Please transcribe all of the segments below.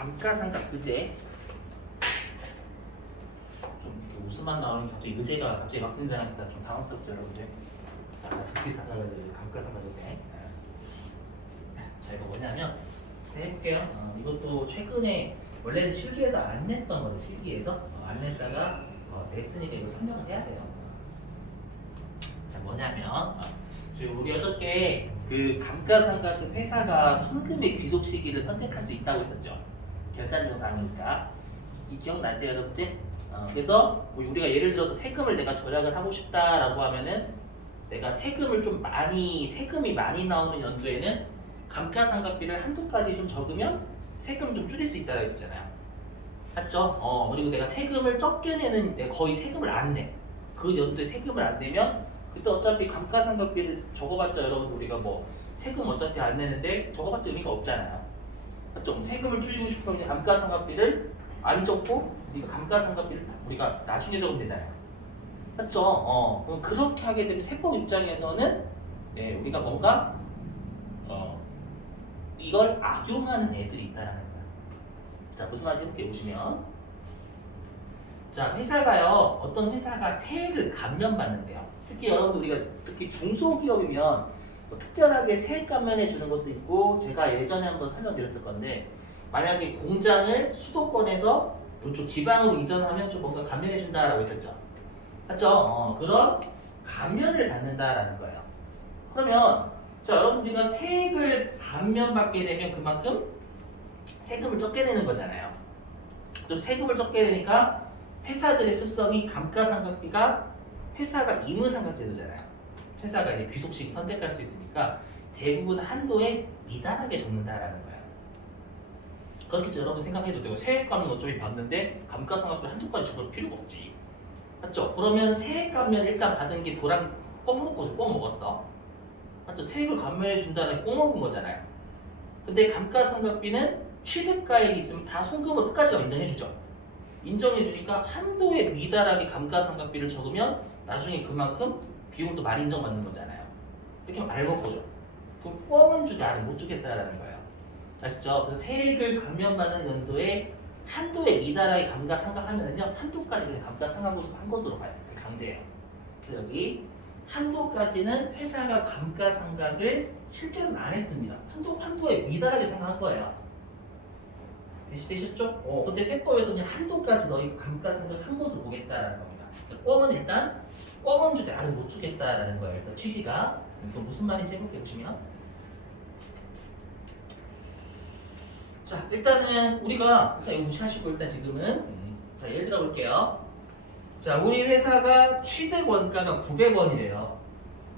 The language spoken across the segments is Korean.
감가상각의제. 좀 이렇게 웃음만 나오는 게 갑자기 의제가 갑자기 막 등장하니까 좀 당황스럽죠, 여러분들. 자, 직시상각의제, 감가상각의제. 자, 이거 뭐냐면 해볼게요. 이것도 최근에 원래는 실기에서 안 냈던 거죠. 실기에서 안 냈다가 냈으니까 이거 설명을 해야 돼요. 자, 뭐냐면 우리 어저께 그 감가상각 회사가 손금의 귀속 시기를 선택할 수 있다고 했었죠. 결산정 사항이니까. 이 기억나세요, 여러분들? 그래서 뭐 우리가 예를 들어서 세금을 내가 절약을 하고 싶다라고 하면은 내가 세금을 좀 많이 세금이 많이 나오는 연도에는 감가상각비를 한도까지 좀 적으면 세금을 좀 줄일 수 있다고 했었잖아요. 맞죠? 그리고 내가 세금을 적게 내는 내가 거의 세금을 안 내. 그 연도에 세금을 안 내면 그때 어차피 감가상각비를 적어봤자 여러분 우리가 뭐 세금 어차피 안 내는데 적어봤자 의미가 없잖아요. 맞죠? 세금을 줄이고 싶으면 감가상각비를 안 적고 우리가 감가상각비를 우리가 나중에 적으면 되잖아요. 맞죠? 그럼 그렇게 하게 되면 세법 입장에서는 우리가 뭔가 이걸 악용하는 애들이 있다는 거야. 자, 무슨 말인지 해볼게요. 보시면 자, 회사가요. 어떤 회사가 세액을 감면받는데요. 특히 여러분들 우리가 특히 중소기업이면 뭐 특별하게 세액 감면해 주는 것도 있고 제가 예전에 한번 설명드렸을 건데 만약에 공장을 수도권에서 이쪽 지방으로 이전하면 좀 뭔가 감면해 준다라고 했었죠. 맞죠? 그런 감면을 받는다라는 거예요. 그러면 자, 여러분 우리가 세액을 감면받게 되면 그만큼 세금을 적게 내는 거잖아요. 좀 세금을 적게 내니까 회사들의 습성이 감가상각비가 회사가 임의상각제도잖아요. 회사가 이제 귀속식 선택할 수 있으니까 대부분 한도에 미달하게 적는다라는 거예요. 그렇겠죠. 여러분 생각해도 되고 세액감은 어차피 받는데 감가상각비를 한도까지 적을 필요가 없지. 맞죠? 그러면 세액감면 일단 받은 게 도랑 꼭 먹고 꼭 먹었어. 맞죠? 세액을 감면해 준다는 꼭 먹은 거잖아요. 근데 감가상각비는 취득가액이 있으면 다 송금을 끝까지 인정해주죠. 인정해주니까 한도에 미달하게 감가상각비를 적으면 나중에 그만큼 비용도 많이 인정받는 거잖아요. 이렇게 하면 알먹고죠. 그럼 뻥은 주되 알은 못 주겠다라는 거예요. 아시죠? 그래서 세액을 감면받는 연도에 한도에 미달하게 감가상각하면은요 한도까지 그냥 감가상각으로 한 것으로 가요. 강제예요. 그래서 여기 한도까지는 회사가 감가상각을 실제로는 안 했습니다. 한도에 미달하게 생각한 거예요. 되셨죠? 근데 세법에서 그냥 한도까지 너희 감가상각 한 것으로 보겠다라는 겁니다. 뻥은 일단 뻥은 주되 알은 못 주겠다라는 거예요. 일단 취지가. 또 무슨 말인지 해볼게요. 보시면 자, 일단은 우리가 일단 이거 무시하시고 일단 지금은 자, 예를 들어 볼게요. 자, 우리 회사가 취득 원가가 900원이래요.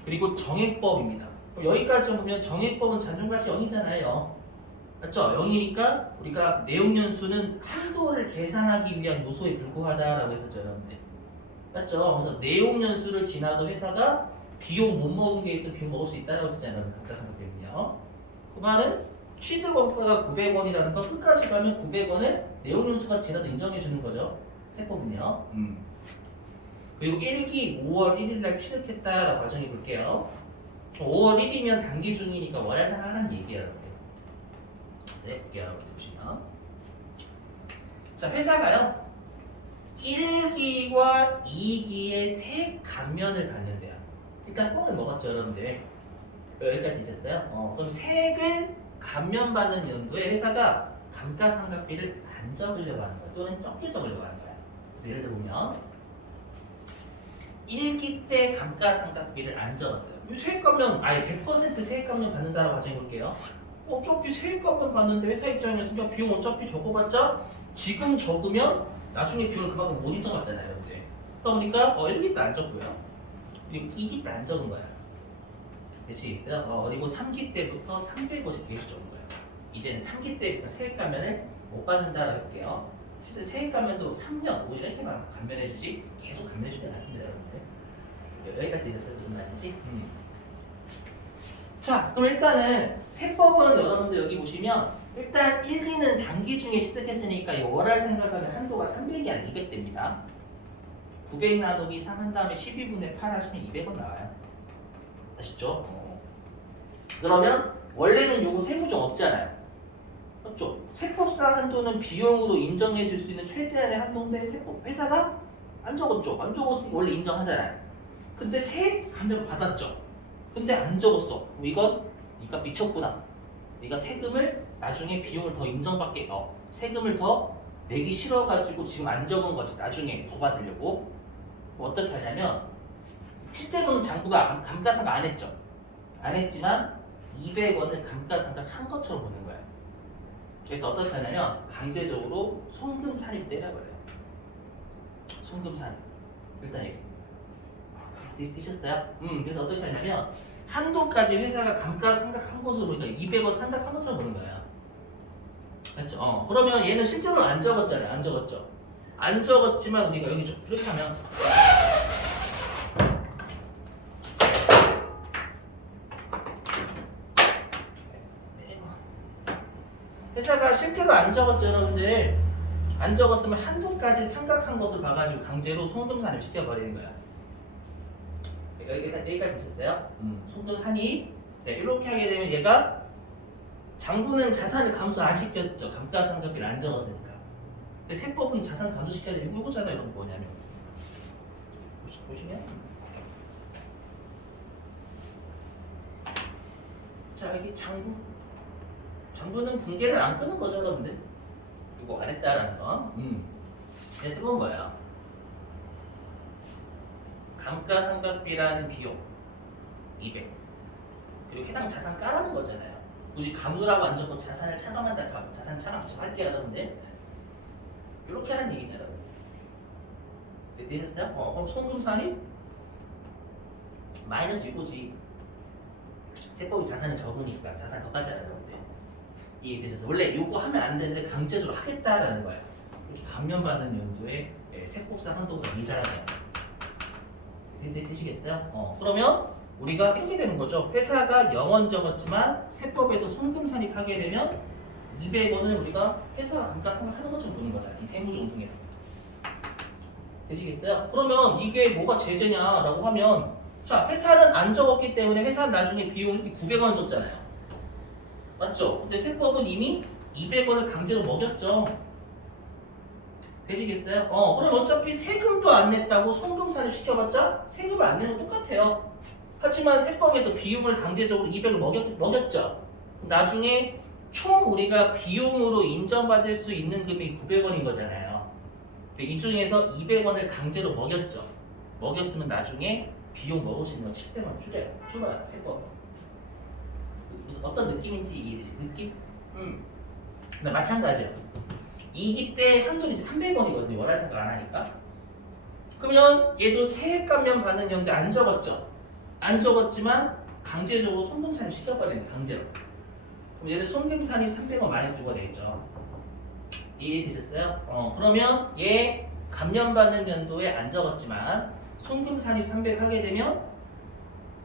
그리고 정액법입니다. 여기까지 보면 정액법은 잔존가치 0이잖아요. 맞죠? 0이니까 우리가 내용연수는 한도를 계산하기 위한 요소에 불과하다라고 했었죠, 여러분들. 맞죠? 그래서 내용연수를 지나도 회사가 비용 못 먹은 게 있으면 비용 먹을 수 있다라고 했었잖아요, 감가상각 때문에요. 그 말은 취득 원가가 900원이라는 거 끝까지 가면 900원을 내용연수가 지나도 인정해 주는 거죠. 세법은요. 그리고 1기 5월 1일 날 취득했다라고 가정해 볼게요. 5월 1일이면 단기 중이니까 월화상 하라는 얘기예요. 네, 볼게요. 여러분 보시면 자, 회사가요 1기와 2기의 세액 감면을 받는데요. 일단 뻥을 먹었죠, 여러분들. 여기까지 있었어요. 그럼 세액을 감면받는 연도에 회사가 감가상각비를 안 적으려고 하는 거예요. 또는 적게 적으려고 하는 거예요. 그래서 예를 들면 1기 때 감가상각비를 안 적었어요. 세액감면 아예 100% 세액감면 받는다라고 가정해 볼게요. 어차피 세액감면 받는데 회사 입장에서 그냥 비용 어차피 적어봤자 지금 적으면 나중에 비용을 그만큼 못 인정받잖아요. 여러분들. 그러니까 1기 때 안 적고요. 그리고 2기 때 안 적은 거야. 되시겠어요? 그리고 3기 때부터 300원씩 계속 적은 거예요. 이제는 3기 때부터 세액감면을 못 받는다라고 할게요. 실제 세액감면도 3년, 5년 이렇게 감면해주지 계속 감면해주지 않습니다, 여러분들. 여기까지 되셨어요? 무슨 말인지? 자, 그럼 일단은 세법은 여러분들 여기 보시면 일단 1, 2는 단기 중에 취득했으니까 이 월할 생각하면 한도가 300이 아니라 200 됩니다. 900 나누기 3 한 다음에 12분의 8 하시면 200원 나와요. 아시죠? 그러면 원래는 요거 세무정 없잖아요. 맞죠? 세법상 한도는 비용으로 인정해 줄 수 있는 최대한의 한도인데 회사가 안 적었죠. 안 적었으니 원래 인정하잖아요. 근데 세액 감면 받았죠. 근데 안 적었어. 그럼 이건 네가 미쳤구나. 네가 세금을 나중에 비용을 더 인정받게 세금을 더 내기 싫어가지고 지금 안 적은 거지. 나중에 더 받으려고. 어떻게 하냐면 실제로는 장부가 감가상각 안 했죠. 안 했지만 200원을 감가상각 한 것처럼 보는 거야. 그래서 어떻게 하냐면 강제적으로 송금 산입 때려버려요. 송금 산입. 일단 얘기 되셨어요? 그래서 어떻게 하냐면 한도까지 회사가 감가상각한 것으로 보니까 200원 상각한 것처럼 보는 거야. 맞죠? 그러면 얘는 실제로는 안 적었잖아요. 안 적었죠. 안 적었지만 우리가 여기 좀 이렇게 하면 회사가 실제로 안 적었죠, 여러분들. 안 적었으면 한도까지 상각한 것을 봐가지고 강제로 송금 산입 시켜버리는 거야. 여기까지 있었어요? 송금 산입. 네, 이렇게 하게 되면 얘가 장부는 자산을 감소 안 시켰죠. 감가상각비를 안 적었으니까. 근데 세법은 자산 감소시켜야 되는 이거잖아요. 이런 거 뭐냐면 보시면 자 여기 장부는 붕괴를 안 끄는 거죠, 여러분들. 이거 안 했다라는 거. 얘 뜨거운 거예요. 감가상각비라는 비용 200. 그리고 해당 자산 까라는 거잖아요. 굳이 감도라고 안 적고 자산을 차감한다. 자산 차감 직접 할게요, 여러분들. 이렇게 하는 얘기잖아요. 되셨어요? 그럼 송금산이 마이너스 6이지. 세법이 자산이 적으니까 자산 더 따잖아요, 여러분들. 이해되셔서 원래 요거 하면 안 되는데 강제적으로 하겠다라는 거야. 이렇게 감면받는 연도에 세법상 한도가 이자라는 되시겠어요? 그러면 우리가 이렇게 되는 거죠. 회사가 0원 적었지만 세법에서 송금 산입하게 되면 200원을 우리가 회사가 감가상각하는 것처럼 보는 거잖아요. 이 세무조항통에서. 되시겠어요? 그러면 이게 뭐가 제재냐라고 하면 자 회사는 안 적었기 때문에 회사는 나중에 비용이 900원 적잖아요. 맞죠? 근데 세법은 이미 200원을 강제로 먹였죠. 되시겠어요? 그럼 어차피 세금도 안 냈다고 송금 산입 시켜봤자 세금을 안 내는 건 똑같아요. 하지만 세법에서 비용을 강제적으로 200을 먹였죠. 나중에 총 우리가 비용으로 인정받을 수 있는 금액이 900원인 거잖아요. 이 중에서 200원을 강제로 먹였죠. 먹였으면 나중에 비용 먹을 수 있는 건 700원 줄여요. 세법. 무슨 어떤 느낌인지 이해되시? 느낌? 근데 마찬가지예요. 이기 때 한도는 이제 300원이거든요. 월할 생각 안 하니까. 그러면 얘도 세액 감면 받는 연대 안 적었죠. 안 적었지만 강제적으로 송금 산입 시켜버리는 강제로. 그럼 얘는 송금 산입 300원 마이너스 6가 되겠죠. 이해되셨어요? 그러면 얘 감면 받는 연도에 안 적었지만 송금 산입 300 하게 되면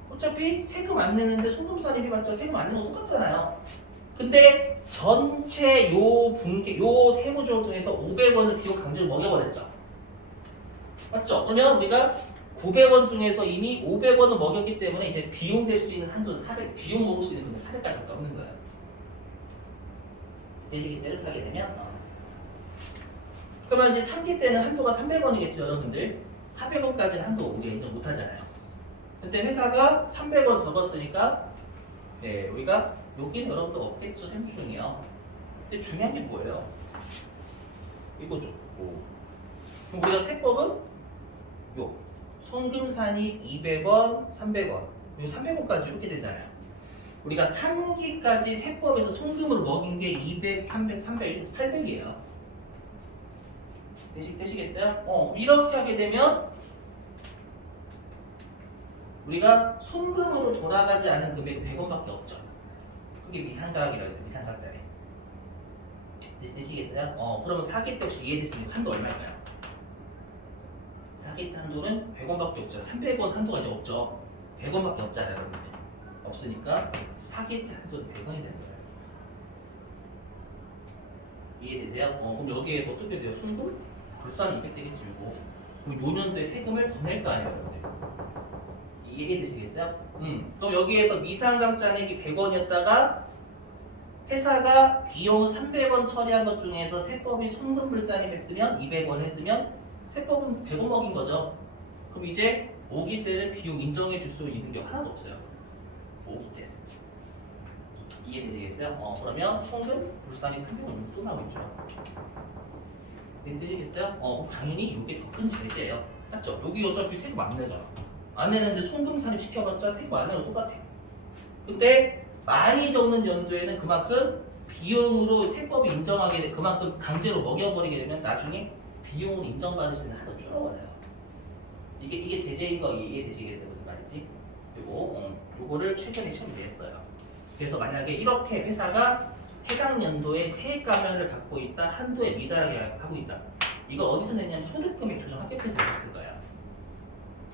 어차피 세금 안 내는데 송금 산입 해봤자 세금 안 내는 거 똑같잖아요. 근데 전체 요 세무조항통에서 500원을 비용 강제로 먹여버렸죠. 맞죠? 그러면 우리가 900원 중에서 이미 500원을 먹였기 때문에 이제 비용 될 수 있는 한도는 400, 비용 먹을 수 있는 금액 400까지밖에 없는 거예요. 되시겠어요? 이렇게 하게 되면 그러면 이제 3기 때는 한도가 300원이겠죠, 여러분들. 400원까지는 한도 우리가 인정 못 하잖아요. 근데 회사가 300원 적었으니까 네, 우리가 여기는 여러분들 없겠죠, 세무조항이요. 근데 중요한 게 뭐예요? 이거죠. 그럼 우리가 세법은 요 송금산입 200원, 300원, 요 300원까지 이렇게 되잖아요. 우리가 3기까지 세법에서 송금으로 먹인 게 200, 300, 300, 800이에요. 되시겠어요? 이렇게 하게 되면 우리가 송금으로 돌아가지 않은 금액이 100원밖에 없죠. 그게 미상각이라고 해서 미상각자리. 되시겠어요? 그러면 4기 때 혹시 이해됐으면 한도 얼마일까요? 4기 때 한도는 100원밖에 없죠. 300원 한도가 이제 없죠. 100원밖에 없잖아요, 여러분들. 없으니까 4기 때 한도는 100원이 되는 거예요. 이해되세요? 그럼 여기에서 어떻게 돼요? 송금? 불수하는 이펙트 되겠지, 이거. 그럼 요 년도에 세금을 더 낼 거 아니에요, 여러분들. 이해되시겠어요? 그럼 여기에서 미상각 잔액이 100원이었다가 회사가 비용 300원 처리한 것 중에서 세법이 송금불상이 했으면 200원 했으면 세법은 100원 먹인 거죠. 그럼 이제 5기 때는 비용 인정해 줄 수 있는 게 하나도 없어요. 5기 때. 이해되시겠어요? 그러면 송금불상이 300원 또 나오겠죠. 되시겠어요? 그럼 당연히 이게 더 큰 제재예요. 맞죠? 여기 어차피 세금 안 내잖아. 안 내는데 송금 산입 시켜봤자 세금 안 내고 똑같아. 근데 많이 적는 연도에는 그만큼 비용으로 세법이 인정하게 돼 그만큼 강제로 먹여버리게 되면 나중에 비용으로 인정받을 수 있는 한도 줄어버려요. 이게 제재인 거 이해되시겠어요? 무슨 말인지? 그리고 요거를 최근에 시험에 냈어요. 그래서 만약에 이렇게 회사가 해당 연도에 세액 감면을 받고 있다, 한도에 미달하게 하고 있다. 이거 어디서 냈냐면 소득금액 조정 합계표에서 냈을 거예요.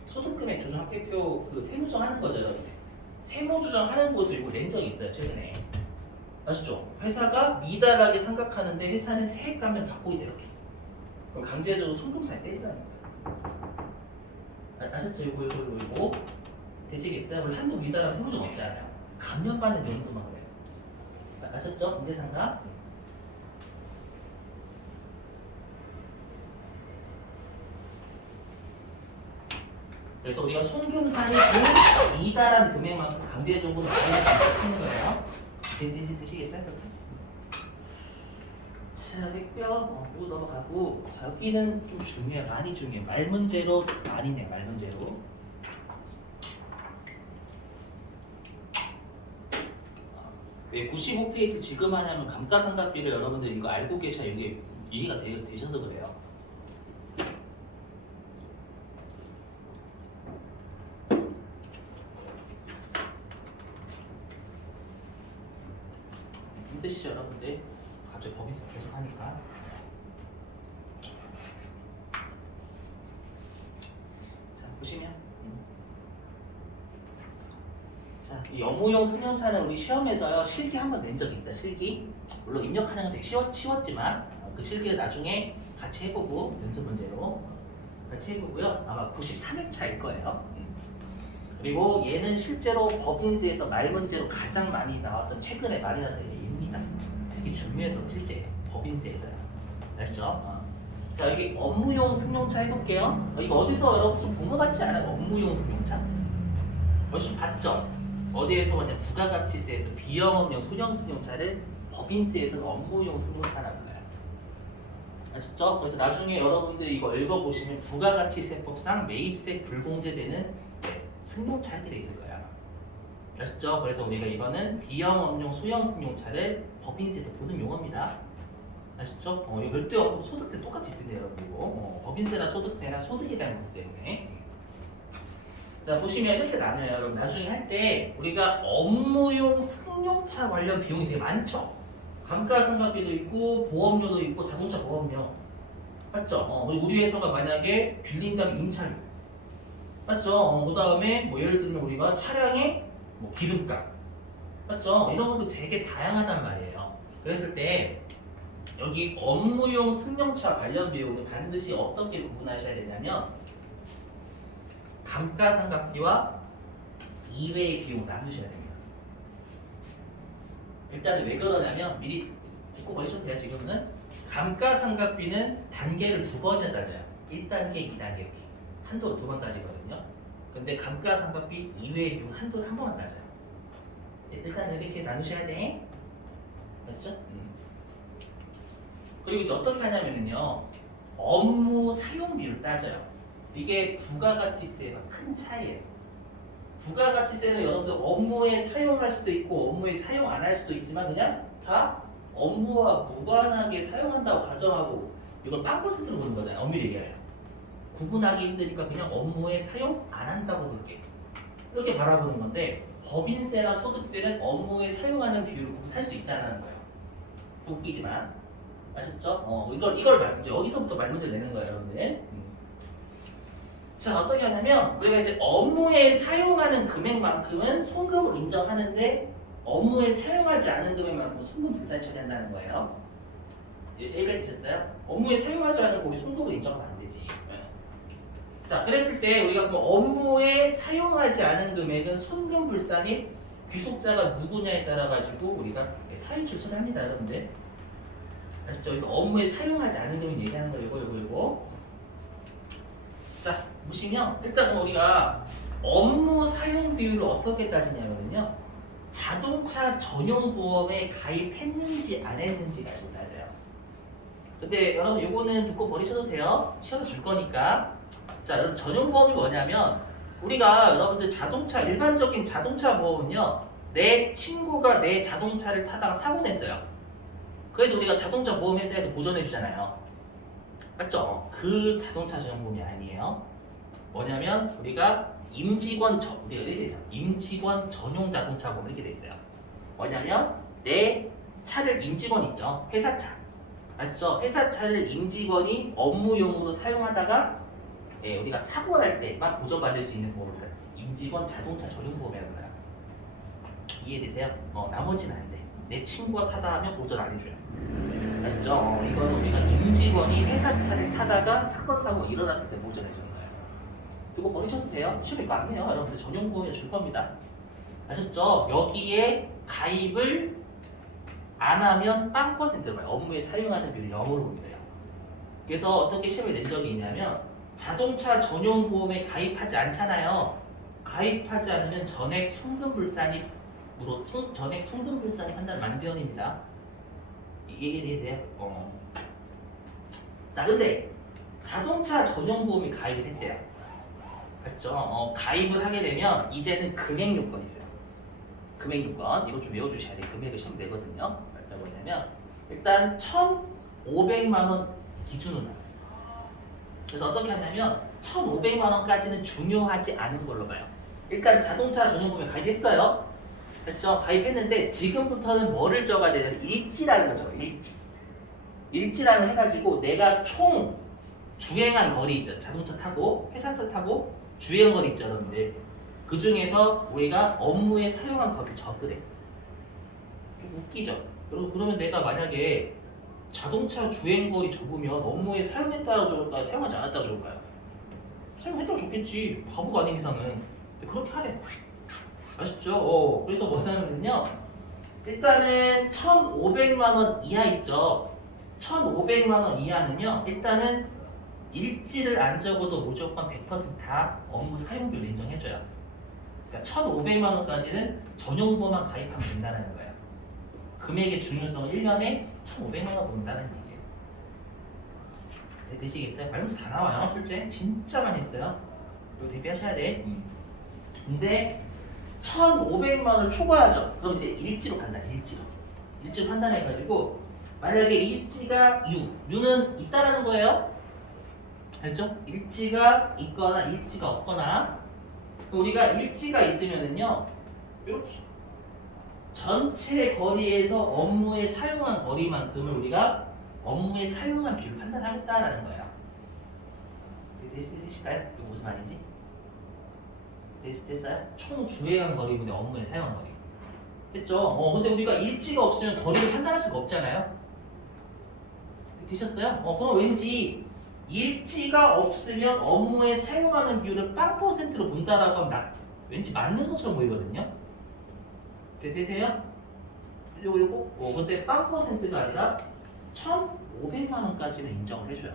소득금액 조정 합계표 그 세무조정 하는 거죠, 여러분. 세무조정 하는 곳을 이거 낸 적이 있어요, 최근에. 아시죠? 회사가 미달하게 생각하는데 회사는 세액 감면 받고 있다 이렇게. 그럼 강제적으로 송금세 때리라는 거예요. 아셨죠? 이거 되시겠어요? 원래 한도 미달하면 세무조정 없잖아요. 감면받는 연도만 그래요. 아셨죠? 문제상가? 그래서 우리가 송금산이 이달한 금액만큼 강제적으로 마이너스 하는 거예요. 되시겠어요? 그렇게? 자, 됐고요. 이거 넘어가고. 자, 여기는 좀 중요해요. 많이 중요해요. 말 문제로 많이 내, 말 문제로. 왜 95페이지 지금 하냐면 감가상각비를 여러분들 이거 알고 계셔야 이게 이해가 되셔서 그래요. 힘드시죠 여러분들? 갑자기 법인세 계속 하니까. 자 보시면 자, 이 업무용 승용차는 우리 시험에서요 실기 한번 낸 적이 있어요. 실기 물론 입력하는 건 되게 쉬웠지만 그 실기를 나중에 같이 해보고 연습 문제로 같이 해보고요. 아마 93회차일 거예요. 그리고 얘는 실제로 법인세에서 말 문제로 가장 많이 나왔던 최근에 많이 나왔던 얘입니다. 되게 중요해서 실제 법인세에서요. 아시죠? 자 여기 업무용 승용차 해볼게요. 이거 어디서 여러분 좀 본 것 같지 않아요? 업무용 승용차? 어디서 봤죠? 어디에서 봤냐? 부가가치세에서 비영업용 소형 승용차를 법인세에서는 업무용 승용차라고 해요. 아셨죠? 그래서 나중에 여러분들 이거 읽어보시면 부가가치세법상 매입세 불공제되는 승용차 이렇게 돼 있을 거야. 아셨죠? 그래서 우리가 이거는 비영업용 소형 승용차를 법인세에서 보는 용어입니다. 아셨죠? 이거 별도요 소득세 똑같이 있습니다, 여러분. 이거 법인세나 소득세나 소득에 대한 거기 때문에. 자 보시면 이렇게 나눠요. 여러분 나중에 할 때 우리가 업무용 승용차 관련 비용이 되게 많죠. 감가상각비도 있고 보험료도 있고 자동차 보험료 맞죠? 우리 회사가 만약에 빌린다면 임차료 맞죠? 그 다음에 뭐 예를 들면 우리가 차량의 뭐 기름값 맞죠? 이런 것도 되게 다양하단 말이에요. 그랬을 때 여기 업무용 승용차 관련 비용은 반드시 어떻게 구분하셔야 되냐면 감가상각비와 이외의 비용을 나누셔야 됩니다. 일단은 왜 그러냐면 미리 듣고 버리셔도 돼요. 지금은 감가상각비는 단계를 2번이나 따져요. 1단계, 2단계 이렇게 한도 2번 따지거든요. 근데 감가상각비 이외의 비용 한도를 한 번만 따져요. 일단 이렇게 나누셔야 돼. 맞죠? 그리고 이제 어떻게 하냐면요 업무 사용비를 따져요. 이게 부가가치세와 큰 차이예요. 부가가치세는 여러분들 업무에 사용할 수도 있고 업무에 사용 안 할 수도 있지만 그냥 다 업무와 무관하게 사용한다고 가정하고 이걸 빵퍼센트로 보는 거잖아요. 엄밀히 얘기하면 구분하기 힘드니까 그냥 업무에 사용 안 한다고 볼게. 이렇게 바라보는 건데 법인세나 소득세는 업무에 사용하는 비율을 구분할 수 있다는 거예요. 웃기지만 아셨죠? 이걸 말 이제 여기서부터 말 문제를 내는 거예요, 여러분들. 자 어떻게 하냐면 우리가 이제 업무에 사용하는 금액만큼은 송금을 인정하는데 업무에 사용하지 않은 금액만큼 송금 불산 처리한다는 거예요. 여기까지 되셨어요? 업무에 사용하지 않은 거기 송금을 인정하면 안 되지. 자 그랬을 때 우리가 그럼 업무에 사용하지 않은 금액은 송금 불산이 귀속자가 누구냐에 따라 가지고 우리가 사유치를 처리합니다, 여러분들. 아시죠? 여기서 업무에 사용하지 않은 놈이 얘기하는 거 이거. 자, 보시면 일단 우리가 업무 사용 비율을 어떻게 따지냐면요. 자동차 전용 보험에 가입했는지 안 했는지 가지고 따져요. 근데 여러분 이거는 듣고 버리셔도 돼요. 시험에 줄 거니까. 자, 여러분 전용 보험이 뭐냐면 우리가 여러분들 자동차 일반적인 자동차 보험은요. 내 친구가 내 자동차를 타다가 사고 냈어요. 그래도 우리가 자동차 보험 회사에서 보전해 주잖아요. 맞죠? 그 자동차 전용 보험이 아니에요. 뭐냐면 우리가 우리가 이렇게 돼 있어요. 임직원 전용 자동차 보험 이렇게 돼 있어요. 뭐냐면 내 차를 임직원 있죠. 회사차. 맞죠? 회사차를 임직원이 업무용으로 사용하다가 우리가 사고 날 때만 보전받을 수 있는 보험을 임직원 자동차 전용 보험이라는 거야. 이해되세요? 나머지는 안 돼. 내 친구가 타다 하면 보전 안 해줘요. 아시죠? 이거는 우리가 임직원이 회사차를 타다가 사건 사고가 일어났을 때 보전해주는 거예요. 그거 버리셔도 돼요. 시험 이거 안 해요. 여러분들 전용 보험에 줄 겁니다. 아셨죠? 여기에 가입을 안 하면 빵 %로 업무에 사용하는 비율이 0으로 옵니다. 그래서 어떻게 시험에 낸 적이 있냐면 자동차 전용 보험에 가입하지 않잖아요. 가입하지 않으면 전액 송금불산이 판단 만병입니다. 이해되세요? 자, 근데 자동차 전용 보험이 가입을 했대요. 맞죠? 가입을 하게 되면 이제는 금액 요건이 있어요. 금액 요건 이거 좀 외워주셔야 돼요. 금액을 시험 내거든요. 일단 뭐냐면 일단 1,500만 원 기준으로. 그래서 어떻게 하냐면 1,500만 원까지는 중요하지 않은 걸로 봐요. 일단 자동차 전용 보험에 가입했어요. 그래서 가입했는데 지금부터는 뭐를 적어야 되냐면 일지라는 걸 적어요. 일지라는 해가지고 내가 총 주행한 거리 있죠. 자동차 타고 회사차 타고 주행 거리 있죠, 여러분들. 그 중에서 우리가 업무에 사용한 거리를 적으래. 좀 웃기죠. 그러면 내가 만약에 자동차 주행 거리 적으면 업무에 사용했다고 적을까요? 사용하지 않았다고 적을까요? 사용했다고 적겠지. 바보가 아닌 이상은. 근데 그렇게 하래. 아쉽죠? 그래서 뭐냐면요. 일단은 1,500만 원 이하 있죠. 1,500만 원 이하는요. 일단은 일지를 안 적어도 무조건 100%다 업무 사용비를 인정해줘요. 그러니까 1,500만 원까지는 전용보험만 가입하면 된다는 거예요. 금액의 중요성은 1년에 1,500만 원 본다는 얘기예요. 네, 되시겠어요? 말문제 다 나와요. 실제 진짜 많이 있어요. 이거 대비하셔야 돼. 근데 1,500만 원을 초과하죠. 그럼 이제 일지로 판단해가지고 만약에 일지가 6는 있다라는 거예요. 알죠? 일지가 있거나 일지가 없거나 우리가 일지가 있으면은요 이렇게 전체 거리에서 업무에 사용한 거리만큼을 우리가 업무에 사용한 비율을 판단하겠다라는 거예요. 되실까요? 이거 무슨 말인지? 됐어요? 총 주행한 거리분의 업무에 사용한 거리. 됐죠? 근데 우리가 일지가 없으면 거리를 판단할 수가 없잖아요. 되셨어요? 그럼 왠지 일지가 없으면 업무에 사용하는 비율을 빵 %로 본다라고 하면 왠지 맞는 것처럼 보이거든요. 되세요? 요거 근데 빵 %가 아니라 1,500만 원까지는 인정을 해줘요.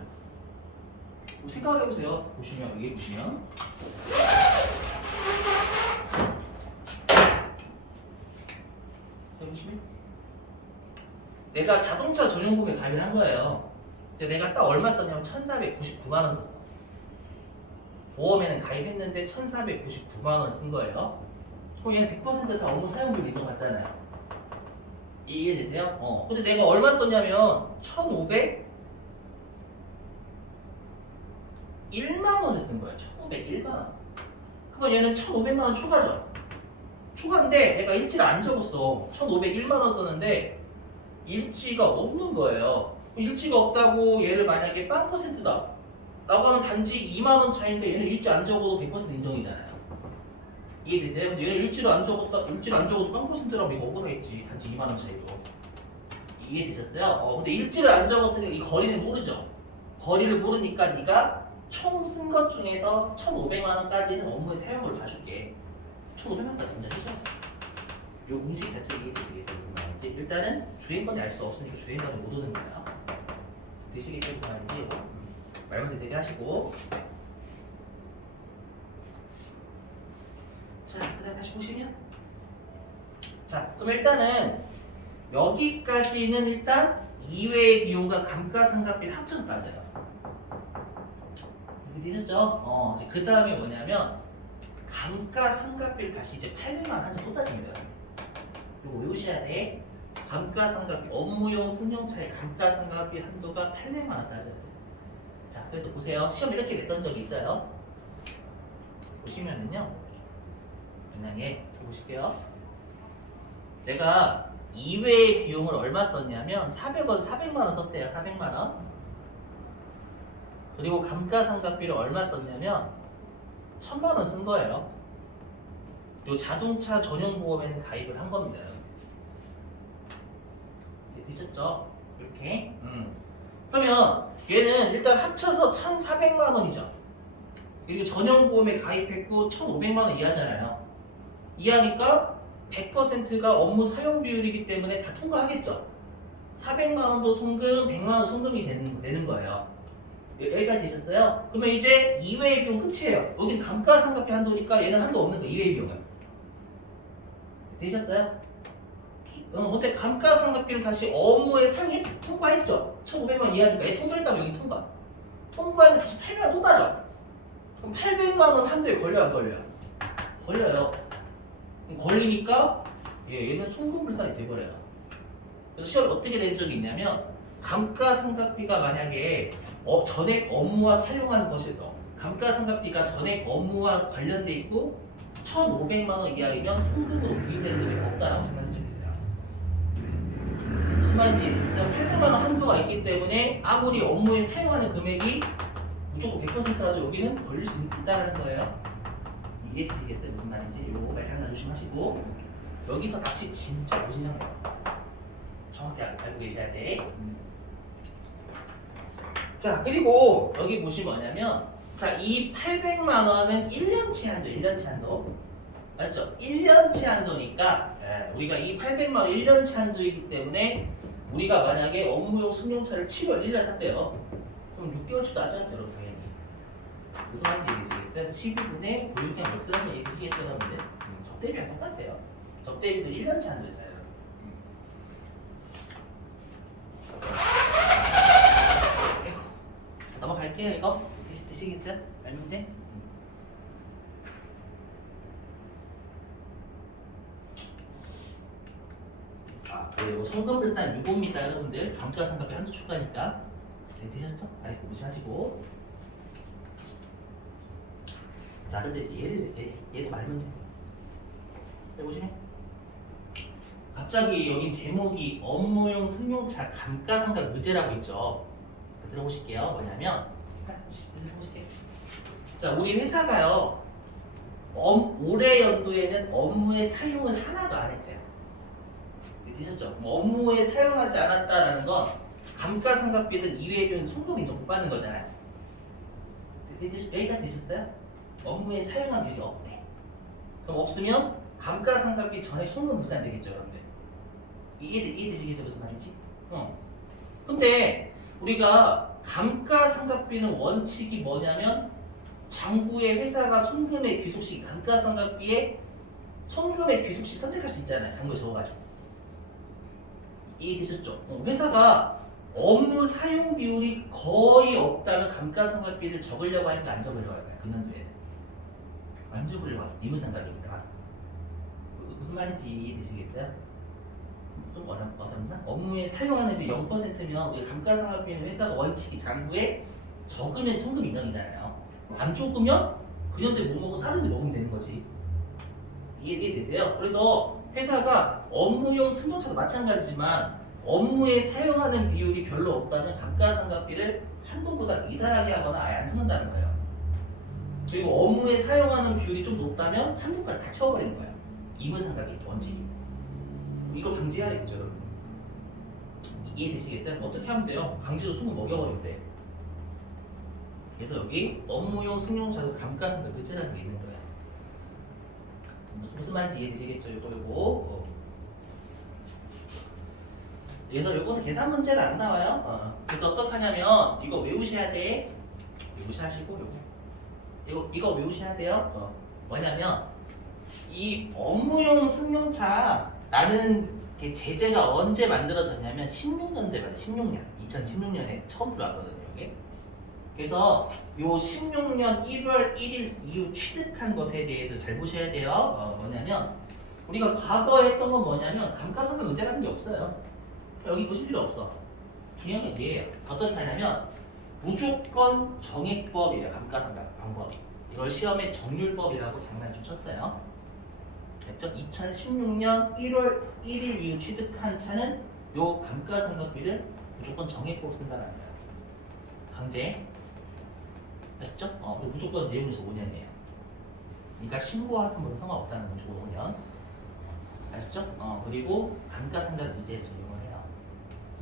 생각을 해보세요. 보시면 여기 보시면 내가 자동차 전용보험에 가입을 한 거예요. 근데 내가 딱 얼마 썼냐면 1,499만 원 썼어. 보험에는 가입했는데 1,499만 원을 쓴 거예요. 그럼 얘는 100% 다 업무 사용비율 인정받잖아요. 이해되세요? 근데 내가 얼마 썼냐면 1,501만 원을 쓴 거예요. 1,501만 원. 그럼 얘는 1,500만 원 초과죠. 초과인데 내가 일지를 안 적었어. 1,501만 원 썼는데 일지가 없는 거예요. 일지가 없다고 얘를 만약에 빵 %다 라고 하면 단지 2만 원 차이인데 얘는 일지 안 적어도 100% 인정이잖아요. 이해되세요? 근데 얘는 일지를 안 적어도 빵 %라고 이거 억울하겠지. 단지 2만 원 차이로. 이해되셨어요? 근데 일지를 안 적었으니까 이 거리를 모르죠. 거리를 모르니까 네가 총 쓴 것 중에서 1,500만 원까지는 업무에 사용을 봐줄게. 1,500만 원까지 진짜 해줘야지. 요 공식 자체 이해되시겠어요? 무슨 말인지. 일단은 주행권을 알 수 없으니까 주행권을 못 오는 거예요. 되시겠죠? 무슨 말인지. 말 문제 대비하시고. 자, 그다음 다시 보시면. 자, 그럼 일단은 여기까지는 일단 이외의 비용과 감가상각비를 합쳐서 따져요. 되셨죠? 이제 그 다음에 뭐냐면 감가상각비를 다시 이제 800만 원 한정 또 따집니다. 이거 외우셔야 돼. 감가상각비 업무용 승용차의 감가상각비 한도가 800만 원 따져야 돼. 자, 그래서 보세요. 시험 이렇게 냈던 적이 있어요. 보시면은요. 만약에 보실게요. 내가 이외의 비용을 얼마 썼냐면 400만 원 썼대요. 400만 원. 그리고 감가상각비를 얼마 썼냐면 1000만 원 쓴 거예요. 그리고 자동차 전용 보험에는 가입을 한 겁니다. 되셨죠? 이렇게. 그러면 얘는 일단 합쳐서 1,400만 원이죠. 그리고 전용 보험에 가입했고 1,500만 원 이하잖아요. 이하니까 100%가 업무 사용 비율이기 때문에 다 통과하겠죠. 400만 원도 송금, 100만 원 송금이 되는 거예요. 여기까지 되셨어요? 그러면 이제 이외의 비용 끝이에요. 여기는 감가상각비 한도니까 얘는 한도 없는 거예요. 이외의 비용은. 되셨어요? 근데 감가상각비는 다시 업무의 상위 통과했죠. 1,500만 원 이하니까 얘 통과했다면 여기 통과. 통과했는데 다시 800만 원 또 따져. 그럼 800만 원 한도에 걸려요, 안 걸려요? 걸려요. 그럼 걸리니까 얘는 송금불상이 돼버려요. 그래서 시험에 어떻게 된 적이 있냐면 감가상각비가 만약에 전액 업무와 사용한 것이죠. 감가상각비가 전액 업무와 관련돼 있고 1,500만 원 이하이면 송금으로 부인되는 금액이 없다라고 생각하실 수 있어요. 무슨 말인지 이해됐어요? 800만 원 한도가 있기 때문에 아무리 업무에 사용하는 금액이 무조건 100%라도 여기는 걸릴 수 있다는 거예요. 이해되시겠어요? 무슨 말인지 요거 말장난 조심하시고 여기서 다시 진짜 고진장해요. 정확히 알고 계셔야 돼. 자, 그리고 여기 보시면 뭐냐면 자, 이 800만 원은 1년치 한도, 1년치 한도. 맞죠? 1년치 한도니까 우리가 이 800만 원 1년치 한도이기 때문에 우리가 만약에 업무용 승용차를 7월 1일에 샀대요. 그럼 6개월치도 하죠, 여러분 당연히. 무슨 말인지 이해되시겠어요? 12분에 보유기간 몇 쓰라는 얘기 드시겠죠, 여러분들? 적대비랑 똑같아요. 적대비도 1년치 한도였잖아요. 넘어갈게요. 이거 되시겠어요? 알 문제? 그리고 송금불상 유보입니다, 여러분들. 감가상각비 한도 초과니까. 네, 되셨죠? 알고 무시하시고. 자, 근데 얘도 말 문제. 해보시면 갑자기 여긴 제목이 업무용 승용차 감가상각 의제라고 있죠. 들어보실게요. 뭐냐면 들어보실게요. 자, 우리 회사가요 올해 연도에는 업무에 사용을 하나도 안 했대요. 되셨죠? 업무에 사용하지 않았다라는 건 감가상각비든 이외의 비용 송금 인정 못 받는 거잖아요. 여기가 되셨어요? 업무에 사용한 비용이 없대. 그럼 없으면 감가상각비 전액 송금 불산 되겠죠, 여러분들. 이해되시겠어요? 무슨 말인지? 근데 우리가 감가상각비는 원칙이 뭐냐면 장부에 회사가 송금의 귀속시 감가상각비에 송금의 귀속시 선택할 수 있잖아요. 장부에 적어가지고. 이해되셨죠? 회사가 업무 사용 비율이 거의 없다면 감가상각비를 적으려고 하니까 안 적으려고 할까요? 그 년도에는 안 적으려고 하죠. 임의상각이니까. 무슨 말인지 이해되시겠어요? 좀 어렵나? 업무에 사용하는 비 0%면 우리 감가상각비는 회사가 원칙이 장부에 적으면 송금 인정이잖아요. 안 적으면 그 년도에 못 먹고 다른 데 먹으면 되는 거지. 이해되세요? 그래서 회사가 업무용 승용차도 마찬가지지만 업무에 사용하는 비율이 별로 없다면 감가상각비를 한도보다 미달하게 하거나 아예 안 적는다는 거예요. 그리고 업무에 사용하는 비율이 좀 높다면 한도까지 다 채워버리는 거예요. 임의상각이 원칙이. 이걸 방지해야 되겠죠, 여러분. 이해되시겠어요? 어떻게 하면 돼요? 강제로 숨을 먹여버리면 돼. 그래서 여기 업무용 승용차도 감가상각 의제라는 게 있는 거예요. 무슨 말인지 이해되시겠죠? 이거. 그래서 요거는 계산 문제는 안 나와요. 그래서 어떻게 하냐면 이거 외우셔야 돼. 외우셔야시고 이거 외우셔야 돼요. 뭐냐면 이 업무용 승용차라는 게 제재가 언제 만들어졌냐면 16년대 말이야. 16년. 2016년에 처음 들어왔거든요. 이게. 그래서 요 16년 1월 1일 이후 취득한 것에 대해서 잘 보셔야 돼요. 뭐냐면 우리가 과거에 했던 건 뭐냐면 감가상각 의제라는 게 없어요. 여기 보실 필요 없어. 중요한 건 얘예요. 어떻게 하냐면 무조건 정액법이에요. 감가상각 방법이. 이걸 시험에 정률법이라고 장난 좀 쳤어요. 됐죠? 2016년 1월 1일 이후 취득한 차는 요 감가상각비를 무조건 정액법 쓴다는 거예요. 강제. 아시죠? 무조건 내용에서 5년이에요. 그러니까 신고와 같은 건 상관없다는 거죠. 5년. 아시죠? 그리고 감가상각 의제를 적용을 해요.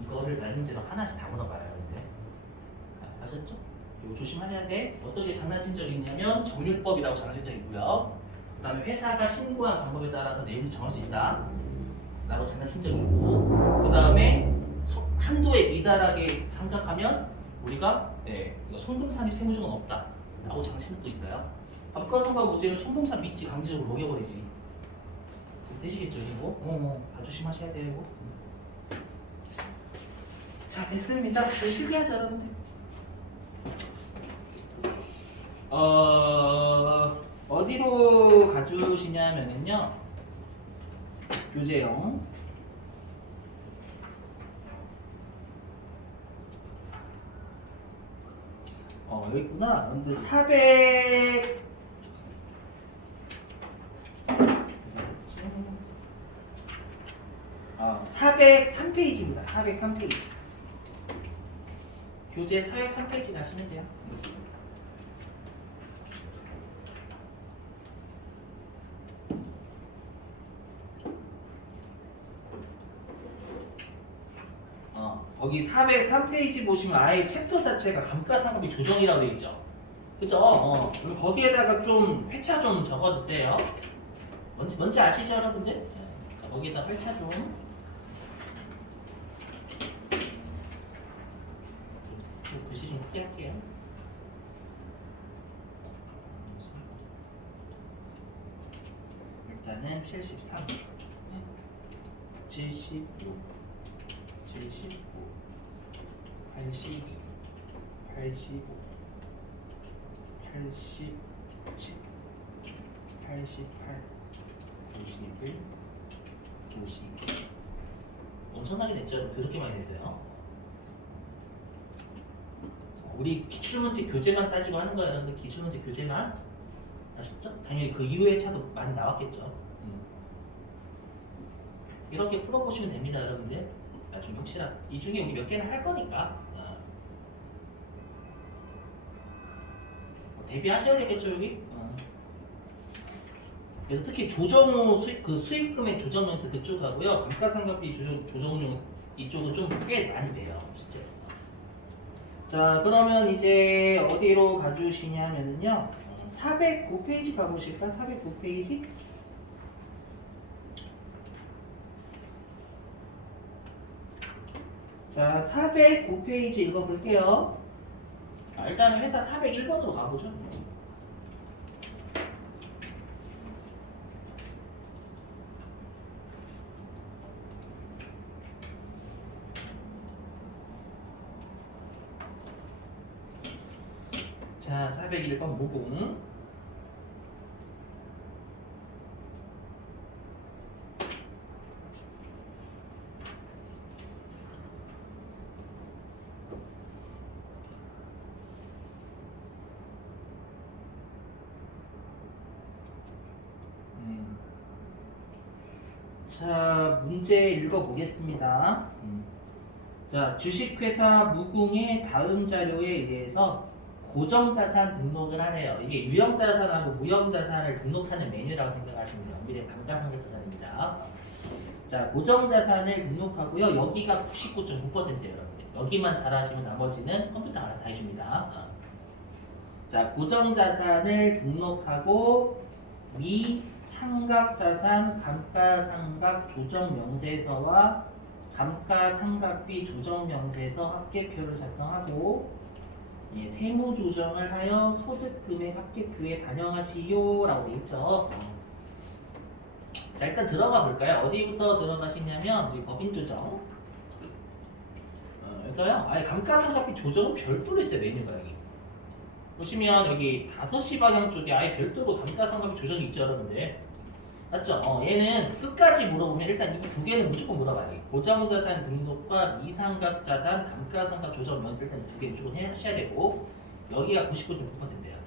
이거를 말문제로 하나씩 다 물어봐요. 근데 아셨죠? 이거 조심하셔야 돼. 어떻게 장난친 적이 있냐면 정률법이라고 장난친 적이 있고요. 그 다음에 회사가 신고한 방법에 따라서 내용을 정할 수 있다 라고 장난친 적이 있고, 그 다음에 한도에 미달하게 생각하면 우리가 이거 송금산입 세무조는 없다 라고 장난친 적도 있어요. 감가상각 문제는 송금산 믿지 강제적으로 녹여버리지. 되시겠죠 이거? 다 조심하셔야 돼요 이거. 자, 됐습니다. 실기하죠 여러분들. 어디로 가주시냐면은요, 교재용 여기 있구나. 근데 403페이지입니다. 403페이지. 교재 403페이지 가시면 돼요. 거기 403페이지 보시면 아예 챕터 자체가 감가상각비 조정이라고 되어 있죠. 그죠? 그럼 거기에다가 좀 회차 좀 적어주세요. 뭔지 아시죠, 여러분들? 거기에다 회차 좀. 글씨 좀 크게 할게요. 일단은 73, 76, 79, 82, 85, 87, 88, 91, 92. 엄청나게 냈죠? 그렇게 많이 냈어요. 우리 기출문제 교재만 따지고 하는 거예요. 여러분들 기출문제 교재만. 아셨죠? 당연히 그 이후의 차도 많이 나왔겠죠. 이렇게 풀어보시면 됩니다, 여러분들. 나중에 혹시나 이 중에 우리 몇 개는 할 거니까 대비하셔야 되겠죠, 여기. 그래서 특히 조정 수익금액 조정용에서 그쪽하고요, 감가상각비 조정용 이쪽은 좀 꽤 많이 돼요, 실제로. 자, 그러면 이제 어디로 가주시냐면요, 409페이지 가보실까? 409페이지. 자, 409페이지 읽어볼게요. 일단은 회사 401번으로 가보죠. 자, 401번 무궁. 자, 문제 읽어보겠습니다. 자, 주식회사 무궁의 다음 자료에 의해서 고정자산 등록을 하네요. 이게 유형자산하고 무형자산을 등록하는 메뉴라고 생각하시면 돼요. 미래 감가상각자산입니다. 자, 고정자산을 등록하고요. 여기가 99.9%예요, 여러분들. 여기만 잘하시면 나머지는 컴퓨터가 알아서 다 해줍니다. 자, 고정자산을 등록하고 미상각자산 감가상각 조정 명세서와 감가상각비 조정명세서 합계표를 작성하고 예, 세무 조정을 하여 소득금액 합계표에 반영하시오라고 되어 있죠. 자, 일단 들어가 볼까요? 어디부터 들어가시냐면 우리 법인 조정. 그래서요. 아예 감가상각비 조정은 별도로 있어요. 메뉴가 여기. 보시면 여기 5시 방향 쪽에 아예 별도로 감가상각비 조정이 있죠, 여러분들. 맞죠? 얘는 끝까지 물어보면 일단 이 두 개는 무조건 물어봐요. 보장자산 등록과 미상각 자산 감가상각 조정 명세 일단 두 개 무조건 하셔야 되고 여기가 99.9%예요.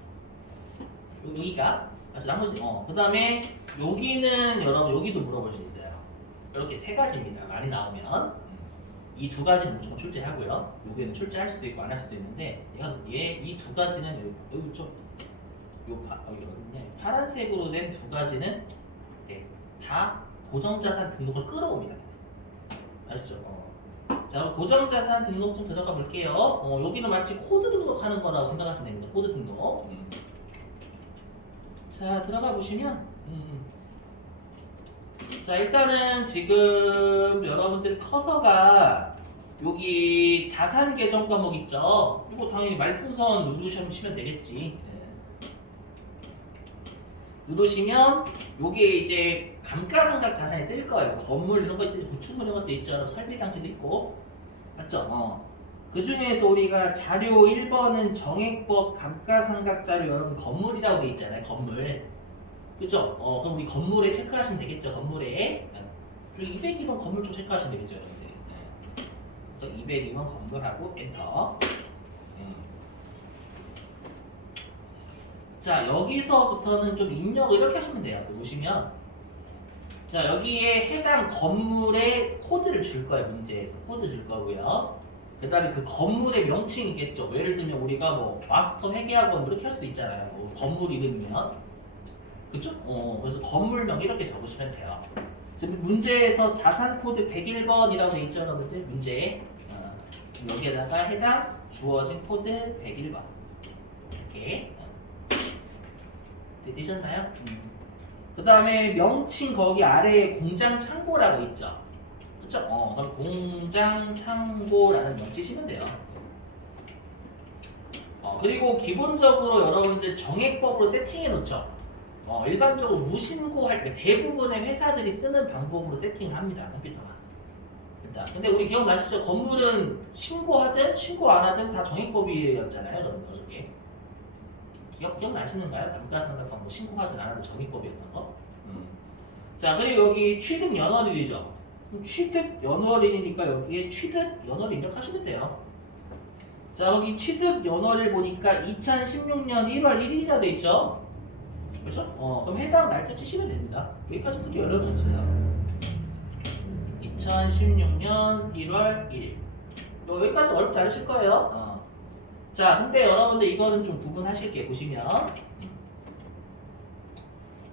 여기가 나머지 그 다음에 여기는 여러분 여기도 물어볼 수 있어요. 이렇게 세 가지입니다. 많이 나오면 이 두 가지는 무조건 출제하고요. 여기는 출제할 수도 있고 안 할 수도 있는데 이 두 가지는 여기 여기거든요. 파란색으로 된 두 가지는 다 고정자산 등록을 끌어옵니다. 아시죠? 자, 그럼 고정자산 등록 좀 들어가 볼게요. 여기는 마치 코드 등록하는 거라고 생각하시면 됩니다. 코드 등록. 자, 들어가 보시면 자, 일단은 지금 여러분들 커서가 여기 자산 계정 과목 있죠? 이거 당연히 말풍선 누르시면 되겠지. 누르시면 요게 이제 감가상각 자산이 뜰 거예요. 건물 이런 거 있죠, 구축물 이런 것도 있죠. 설비 장치도 있고. 맞죠? 그 중에서 우리가 자료 1번은 정액법 감가상각 자료 여러분 건물이라고 돼 있잖아요. 건물. 그죠? 그럼 우리 건물에 체크하시면 되겠죠. 건물에. 그리고 202번 건물 좀 체크하시면 되겠죠, 여러분들. 그래서 202번 건물하고 엔터. 자, 여기서부터는 좀 입력을 이렇게 하시면 돼요. 보시면 자, 여기에 해당 건물의 코드를 줄 거예요. 문제에서 코드 줄 거고요. 그 다음에 그 건물의 명칭이겠죠. 예를 들면 우리가 뭐 마스터 회계학원 이렇게 할 수도 있잖아요. 건물 이름이면 그쵸? 그래서 건물명 이렇게 적으시면 돼요. 지금 문제에서 자산 코드 101번이라고 되어 있죠, 여러분들. 문제에 여기에다가 해당 주어진 코드 101번 이렇게 되셨나요? 그 다음에 명칭 거기 아래에 공장 창고라고 있죠. 그쵸? 그럼 공장 창고라는 명칭 치면 돼요. 그리고 기본적으로 여러분들 정액법으로 세팅해 놓죠. 일반적으로 무신고할 때 대부분의 회사들이 쓰는 방법으로 세팅을 합니다. 컴퓨터가. 근데 우리 기억나시죠? 건물은 신고하든 신고 안 하든 다 정액법이었잖아요. 여러분들 어저께. 기억나시는가요? 감가상각법 뭐 신고하든 안 하든 정액법이었던 거. 자, 그리고 여기 취득 연월일이죠. 취득 연월일이니까 여기에 취득 연월 입력하시면 돼요. 자, 여기 취득 연월일 보니까 2016년 1월 1일이라 돼 있죠. 그렇죠? 그럼 해당 날짜 치시면 됩니다. 여기까지 그렇게 어려운 없어요. 2016년 1월 1일. 여기까지 어렵지 않으실 거예요. 자, 근데 여러분들 이거는 좀 구분하실게요. 보시면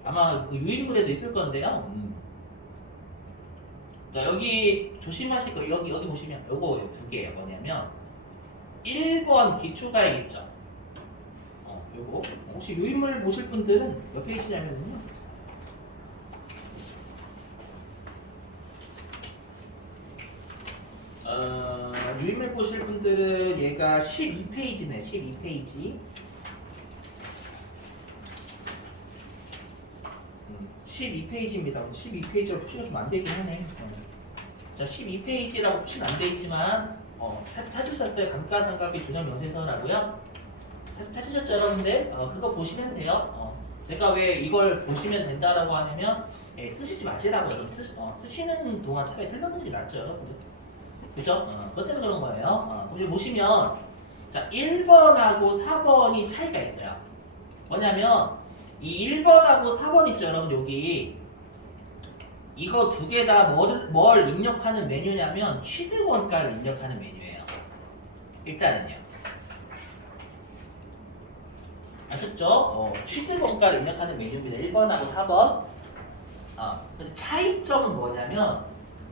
아마 그 유인물에도 있을 건데요. 자, 여기 조심하실 거 여기 보시면 요거 두 개예요. 뭐냐면 1번 기초가액 있죠. 요거 혹시 유인물 보실 분들은 몇 페이지냐면요. 유인물 보실 분들은 얘가 12페이지네. 12페이지. 12페이지입니다. 12페이지로 표시가 좀 안 되긴 하네. 자, 12페이지라고 표시는 안 돼 있지만 찾으셨어요? 감가상각비 조정 명세서라고요? 찾으셨죠, 여러분들? 그거 보시면 돼요. 제가 왜 이걸 보시면 된다라고 하냐면 쓰시지 마시라고 여러분. 쓰시는 동안 차라리 설명드리는 게 낫죠, 여러분들. 그죠? 그것 때문에 그런 거예요. 여기 보시면 자, 1번하고 4번이 차이가 있어요. 뭐냐면 이 1번하고 4번 있죠, 여러분. 여기 이거 두 개 다 뭘 입력하는 메뉴냐면 취득 원가를 입력하는 메뉴예요. 일단은요. 아셨죠? 취득 원가를 입력하는 메뉴입니다. 1번하고 4번. 근데 차이점은 뭐냐면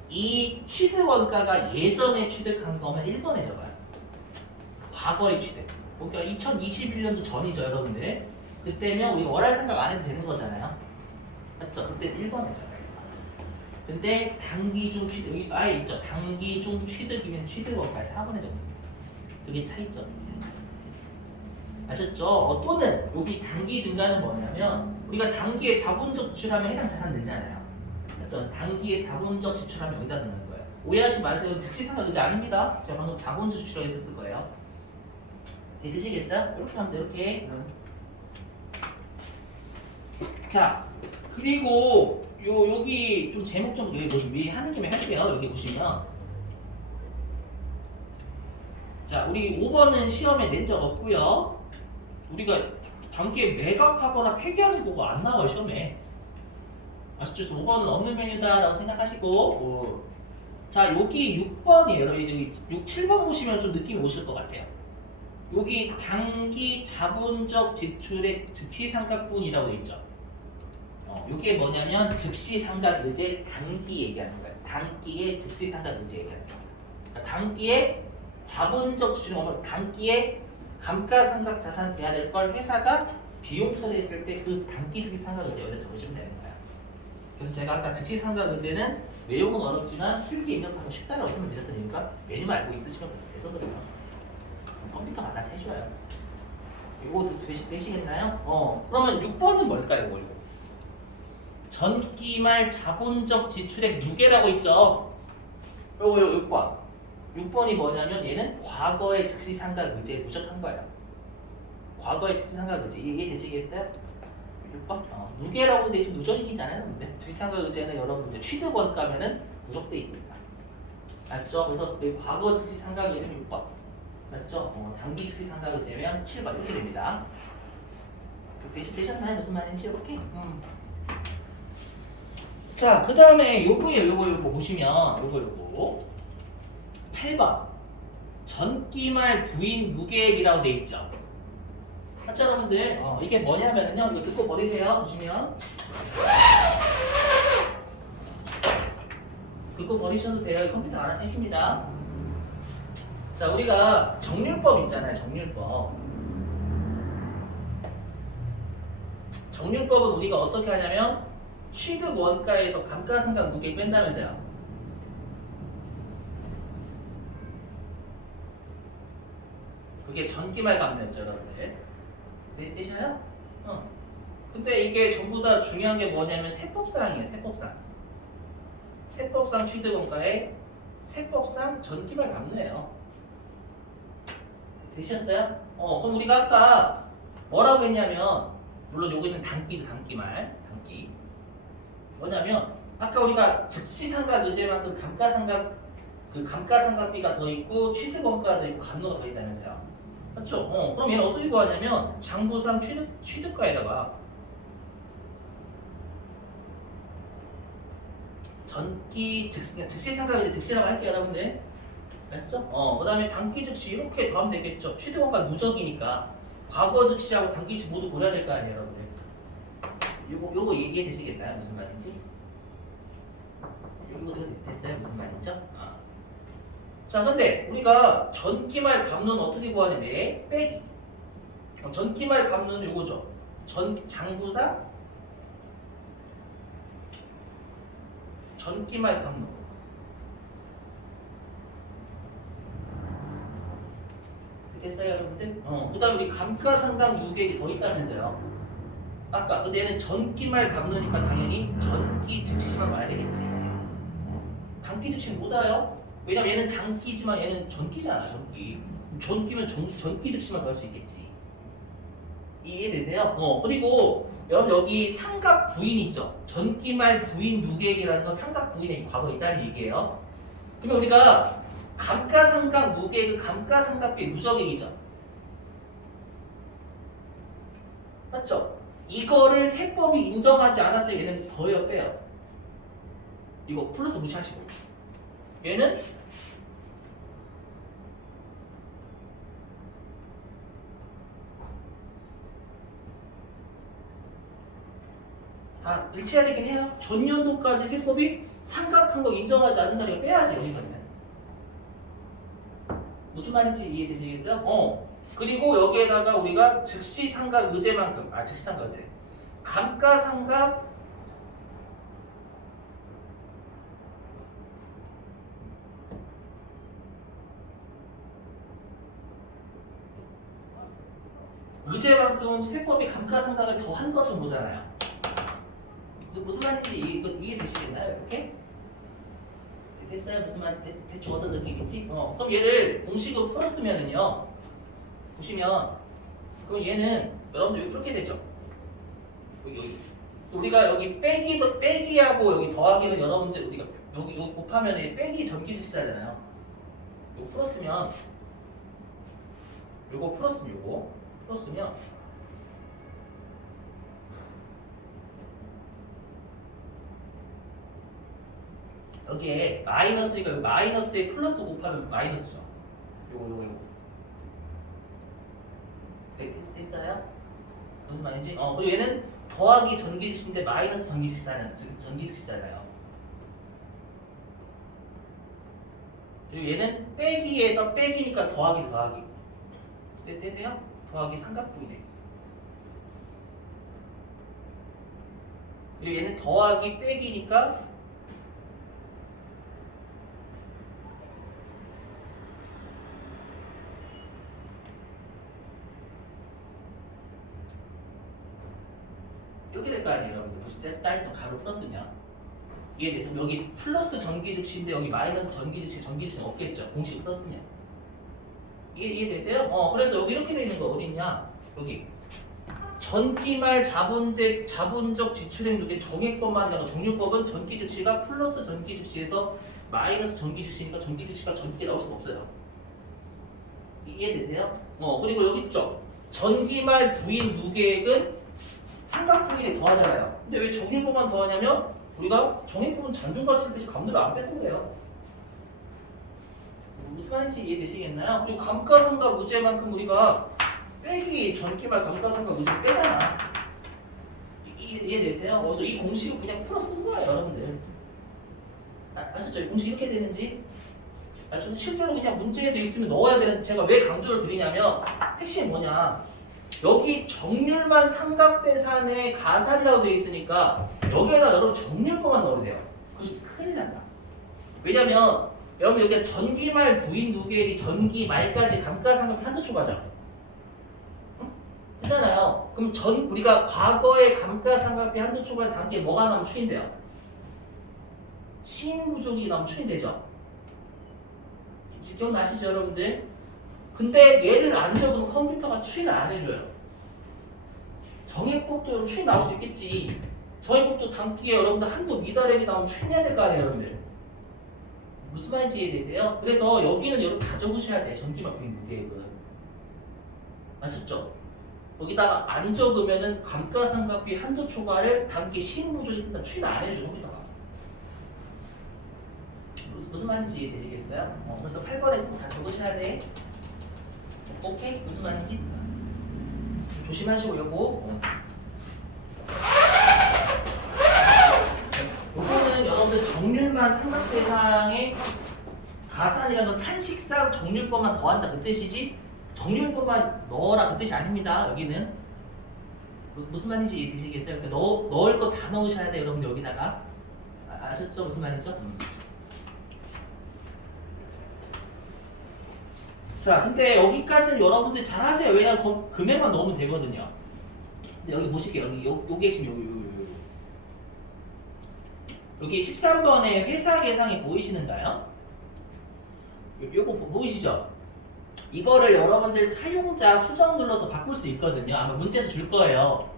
이 취득 원가가 예전에 취득한 거면 1번에 적어요. 과거의 취득. 그러니까 2021년도 전이죠, 여러분들. 그때면 우리 월할 생각 안 해도 되는 거잖아요. 맞죠? 그때 1번에 적어요. 근데 단기 중 취득 여기 아예 있죠. 단기 중 취득이면 취득 원가의 4분의 적습니다. 그게 차이점이죠. 아셨죠? 또는 여기 단기 증가는 뭐냐면 우리가 단기에 자본적 지출하면 해당 자산 늘잖아요. 그렇죠? 단기에 자본적 지출하면 여기다 넣는 거예요. 오해하지 마세요. 즉시상각 의지 아닙니다. 제가 방금 자본적 지출이라고 했었을 거예요. 네, 되시겠어요? 이렇게 하면 돼. 이렇게. 자, 그리고 여기 좀 제목 좀 여기 보시면 미리 하는 김에 할게요. 여기 보시면 자, 우리 5번은 시험에 낸 적 없고요. 우리가 단기에 매각하거나 폐기하는 거가 안 나와요 시험에. 아시죠? 5번은 없는 메뉴다라고 생각하시고 자, 여기 6번이에요. 여기 6, 7번 보시면 좀 느낌이 오실 것 같아요. 여기 단기 자본적 지출의 즉시상각분이라고 있죠. 이게 뭐냐면 즉시상각의제 단기 얘기하는 거예요. 단기의 즉시상각의제 얘기하는 거예요. 그러니까 단기에 자본적 지출은 뭐냐면 단기에 감가상각 자산 돼야 될 걸 회사가 비용 처리했을 때 그 단기 즉시상각의제 여기다 적으시면 되는 거예요. 그래서 제가 아까 즉시상각의제는 내용은 어렵지만 실기 입력하기 쉽다라고 설명드렸던 이유가 메뉴만 알고 있으시면 돼서거든요. 컴퓨터가 알아서 해줘요. 이거 되시겠나요? 그러면 6번은 뭘까요? 이거? 전기말 자본적 지출액 누계라고 있죠. 요거 6번. 6번이 뭐냐면 얘는 과거의 즉시상각의제에 누적한 거예요. 과거의 즉시상각의제 이해되시겠어요? 6번? 누계라고 돼 있으면 누적이잖아요. 근데 즉시상각의제는 여러분들 취득원가면은 누적돼 있습니다. 맞죠? 그래서 과거 즉시상각의제는 6번. 맞죠? 단기 즉시상각의제면 7번 이렇게 됩니다. 되셨나요? 무슨 말인지 이렇게? 자, 그 다음에 요거 보시면 요거 8번 전기말 부인 무계획이라고 돼 있죠. 맞죠 여러분들? 이게 뭐냐면요, 이거 듣고 버리세요. 보시면 듣고 버리셔도 돼요. 컴퓨터 알아서 해줍니다. 자, 우리가 정률법 있잖아요. 정률법은 우리가 어떻게 하냐면 취득 원가에서 감가상각 무게 뺀다면서요. 그게 전기말 감면이죠, 여러분들. 되셔요? 근데 이게 전부 다 중요한 게 뭐냐면 세법상이에요, 세법상 취득 원가에 세법상 전기말 감면이에요. 되셨어요? 그럼 우리가 아까 뭐라고 했냐면 물론 여기는 단기죠, 단기. 뭐냐면 아까 우리가 즉시상각 의제만큼 감가상각비가 더 있고 취득원가가 더 있고 감로가 더 있다면서요. 맞죠? 그럼 얘는 어떻게 구하냐면 장부상 취득가에다가 즉시상각 의제 즉시라고 할게요, 여러분들. 아셨죠? 그 다음에 단기 즉시 이렇게 더하면 되겠죠. 취득원가 누적이니까 과거 즉시하고 단기 즉시 모두 고려해야 될 거 아니에요, 여러분들. 요거 이해되시겠나요? 무슨 말인지? 요거 됐어요? 무슨 말이죠? 자, 근데 우리가 전기말 감로는 어떻게 구하는데? 빼기. 전기말 감로는 요거죠. 장부상 전기말 감로. 됐어요, 여러분들? 그 다음에 우리 감가상각 무계획이 더 있다면서요. 아까 근데 얘는 전기말 감로니까 당연히 전기 즉시만 와야 되겠지. 단기 즉시는 못 와요. 왜냐면 얘는 단기지만 얘는 전기잖아, 전기면 전기 즉시만 구할 수 있겠지. 이해되세요? 그리고 여러분 여기 삼각 부인 있죠. 전기말 부인 무계획이라는 건 삼각 부인의 과거에 있다는 얘기예요. 그러면 우리가 감가상각 무계획, 감가상각비 누적액이죠. 맞죠? 이거를 세법이 인정하지 않았어요. 얘는 더해요, 빼요. 이거 플러스 무시하시고. 얘는 다 일치해야 되긴 해요. 전년도까지 세법이 삼각한 거 인정하지 않는다니까 빼야지, 여기서는. 무슨 말인지 이해되시겠어요? 그리고 여기에다가 우리가 즉시상각 의제만큼, 즉시상각 의제. 감가상각 의제만큼 세법이 감가상각을 더 한 것처럼 보잖아요. 무슨 말인지 이해되시겠나요? 이렇게? 됐어요? 무슨 말 대충 어떤 느낌인지? 그럼 얘를 공식으로 풀었으면은요. 보시면 그럼 얘는 여러분들 이렇게 되죠. 여기 우리가 여기 빼기하고 여기 더하기는 여러분들 우리가 여기 곱하면 빼기 전기질사잖아요. 이거 풀었으면 요거 풀었으면 여기에 마이너스니까 여기 마이너스에 플러스 곱하면 마이너스죠. 요거. 네, 됐어요? 무슨 말인지? 그리고 얘는 더하기 전기질인데 마이너스 전기질사잖아요. 그리고 얘는 빼기에서 빼기니까 더하기에서 더하기. 되세요? 더하기 삼각분이네. 그리고 얘는 더하기 빼기니까 이렇게 될 거 아니에요, 여러분들. 보시 따지던 가로 풀었으면 이해돼서 여기 플러스 전기즉시인데 여기 마이너스 전기즉시 없겠죠. 공식 풀었으면 이해되세요? 그래서 여기 이렇게 돼 있는 거 어디 있냐? 여기 전기말 자본적 지출행동의 정액법만 아니라 정률법은 전기즉시가 플러스 전기즉시에서 마이너스 전기즉시니까 전기즉시가 전기에 나올 수가 없어요. 이해되세요? 그리고 여기 있죠. 전기말 부인 무계액은 삼각부인에 더하잖아요. 근데 왜 정액법만 더하냐면 우리가 정액법은 잔존가치를 빼지 감도를 안 뺏은 거예요. 무슨 말인지 이해되시겠나요? 그리고 감가상각 무죄만큼 우리가 빼기 전기말 감가상각 무죄 빼잖아. 이해되세요? 그래서 이 공식을 그냥 풀어 쓴 거예요, 여러분들. 아셨죠? 이 공식 이렇게 되는지? 저는 실제로 그냥 문제에서 있으면 넣어야 되는, 제가 왜 강조를 드리냐면 핵심이 뭐냐? 여기 정률만 삼각대산의 가산이라고 되어 있으니까 여기에다 여러분 정률법만 넣어도 돼요. 그것이 큰일 난다. 왜냐면 여러분 여기 전기말 부인 누계액이 전기말까지 감가상각 한도 초과죠. 응? 그잖아요. 그럼 우리가 과거의 감가상각비 한도 초과 단계에 뭐가 나오면 추인돼요? 시인부족이 나오면 추인되죠. 기억나시죠, 여러분들? 근데 얘를 안 적으면 컴퓨터가 추인을 안 해줘요. 정액법도 추인 나올 수 있겠지. 정액법도 단기에 여러분들 한도 미달액이 나오면 추인해야 될 거 아니에요, 여러분들. 무슨 말인지 이해되세요? 그래서 여기는 여러분 다 적으셔야 돼. 전기말 부인 무계액은. 아셨죠? 여기다가 안 적으면은 감가상각비 한도 초과를 단기 시행부족이 끝나 추인 안 해줘요, 컴퓨터가. 무슨 말인지 이해되시겠어요? 그래서 8번에 다 적으셔야 돼. 오케이? 무슨 말인지? 조심하시고 요거는 여러분들 정률만 삼각대상의 가산이라는 건 산식상 정률법만 더한다 그 뜻이지 정률법만 넣어라 그 뜻이 아닙니다. 여기는 무슨 말인지 이해되시겠어요? 그러니까 넣을 거 다 넣으셔야 돼요, 여러분들 여기다가. 아셨죠? 무슨 말이죠? 자, 근데 여기까지는 여러분들 잘 하세요. 왜냐면 금액만 넣으면 되거든요. 근데 여기 보실게요. 여기 핵심 여기 13번에 회사 계상이 보이시는가요? 요거 보이시죠? 이거를 여러분들 사용자 수정 눌러서 바꿀 수 있거든요. 아마 문제에서 줄 거예요.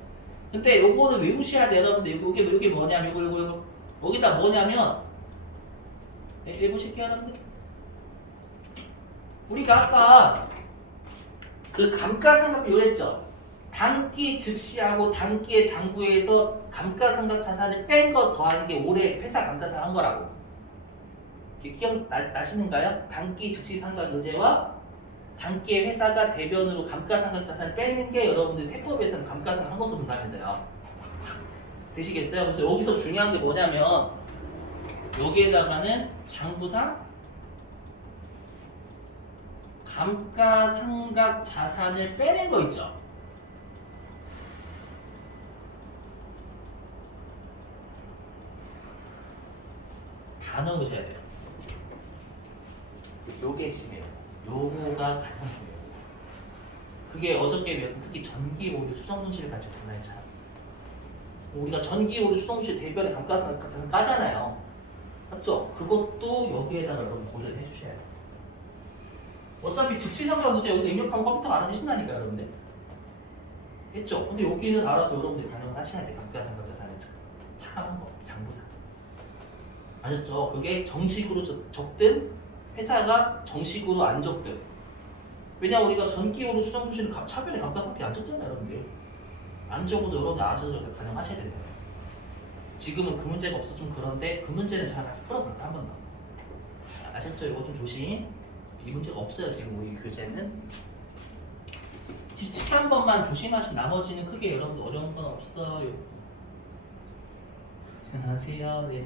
근데 요거는 외우셔야 돼요, 여러분들. 요게 뭐냐면 요거 여기다 뭐냐면 읽어보실게요, 여러분들. 우리가 아까 그 감가상각비 요랬죠. 단기 즉시하고 단기의 장부에서 감가상각 자산을 뺀 거 더하는 게 올해 회사 감가상각 한 거라고. 기억나시는가요? 단기 즉시 상각 의제와 단기의 회사가 대변으로 감가상각 자산을 빼는 게 여러분들 세법에서는 감가상각 한 것으로 본다면서요. 되시겠어요? 그래서 여기서 중요한 게 뭐냐면 여기에다가는 장부상 감가상각 자산을 빼낸 거 있죠. 다 넣으셔야 돼요. 요게 핵심이에요. 요거가 가장 중요해요. 그게 어저께 배웠던 특히 전기 오류 수성 손실을 가지고 장난이 잘. 우리가 전기 오류 수성 손실 대별의 감가상각자산 까잖아요. 맞죠? 그것도 여기에다가 여러분 고려를 해주셔야 돼요. 어차피 즉시상가 문제 여기다 입력하면 컴퓨터가 알아서 해준다니까요, 여러분들. 했죠? 근데 여기는 알아서 여러분들이 반영을 하셔야 돼요. 감가상각자산의 차감한 거, 장부상. 아셨죠? 그게 정식으로 적든 회사가 정식으로 안 적든. 왜냐 우리가 전기오류 수성 손실을 차별의 감가상각비 안 적잖아요, 여러분들. 안 적어도 여러분들 알아서 저렇게 반영하셔야 된다요. 지금은 그 문제가 없어 좀 그런데 그 문제는 잘 같이 풀어볼까 한 번 더. 아셨죠? 이거 좀 조심. 이 문제가 없어요 지금 우리 교재는. 13번만 조심하시면 나머지는 크게 여러분들 어려운 건 없어요. 안녕하세요. 네.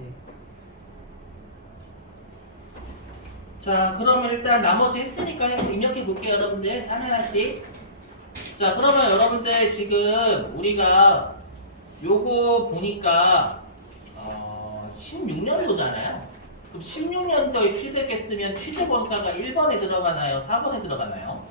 자, 그러면 일단 나머지 했으니까 입력해 볼게요, 여러분들. 하나씩. 자, 그러면 여러분들 지금 우리가 요거 보니까 16년도잖아요. 그럼 16년도에 취득했으면 취득 원가가 1번에 들어가나요? 4번에 들어가나요?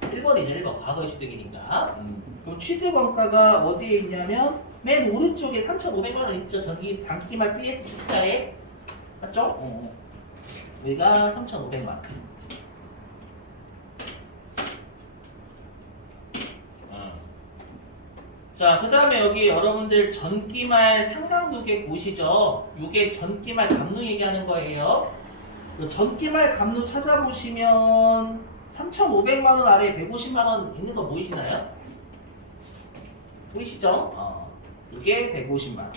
1번이죠, 1번. 과거의 취득이니까. 그럼 취득 원가가 어디에 있냐면 맨 오른쪽에 3,500만 원 있죠. 저기 단기말 BS 주자에 맞죠? 여기가 3,500만 원. 자, 그 다음에 여기 여러분들 전기말 상당두개 보시죠. 요게 전기말 감루 얘기하는 거예요. 전기말 감루 찾아보시면 3,500만 원 아래 150만 원 있는 거 보이시나요? 보이시죠? 이게 150만 원.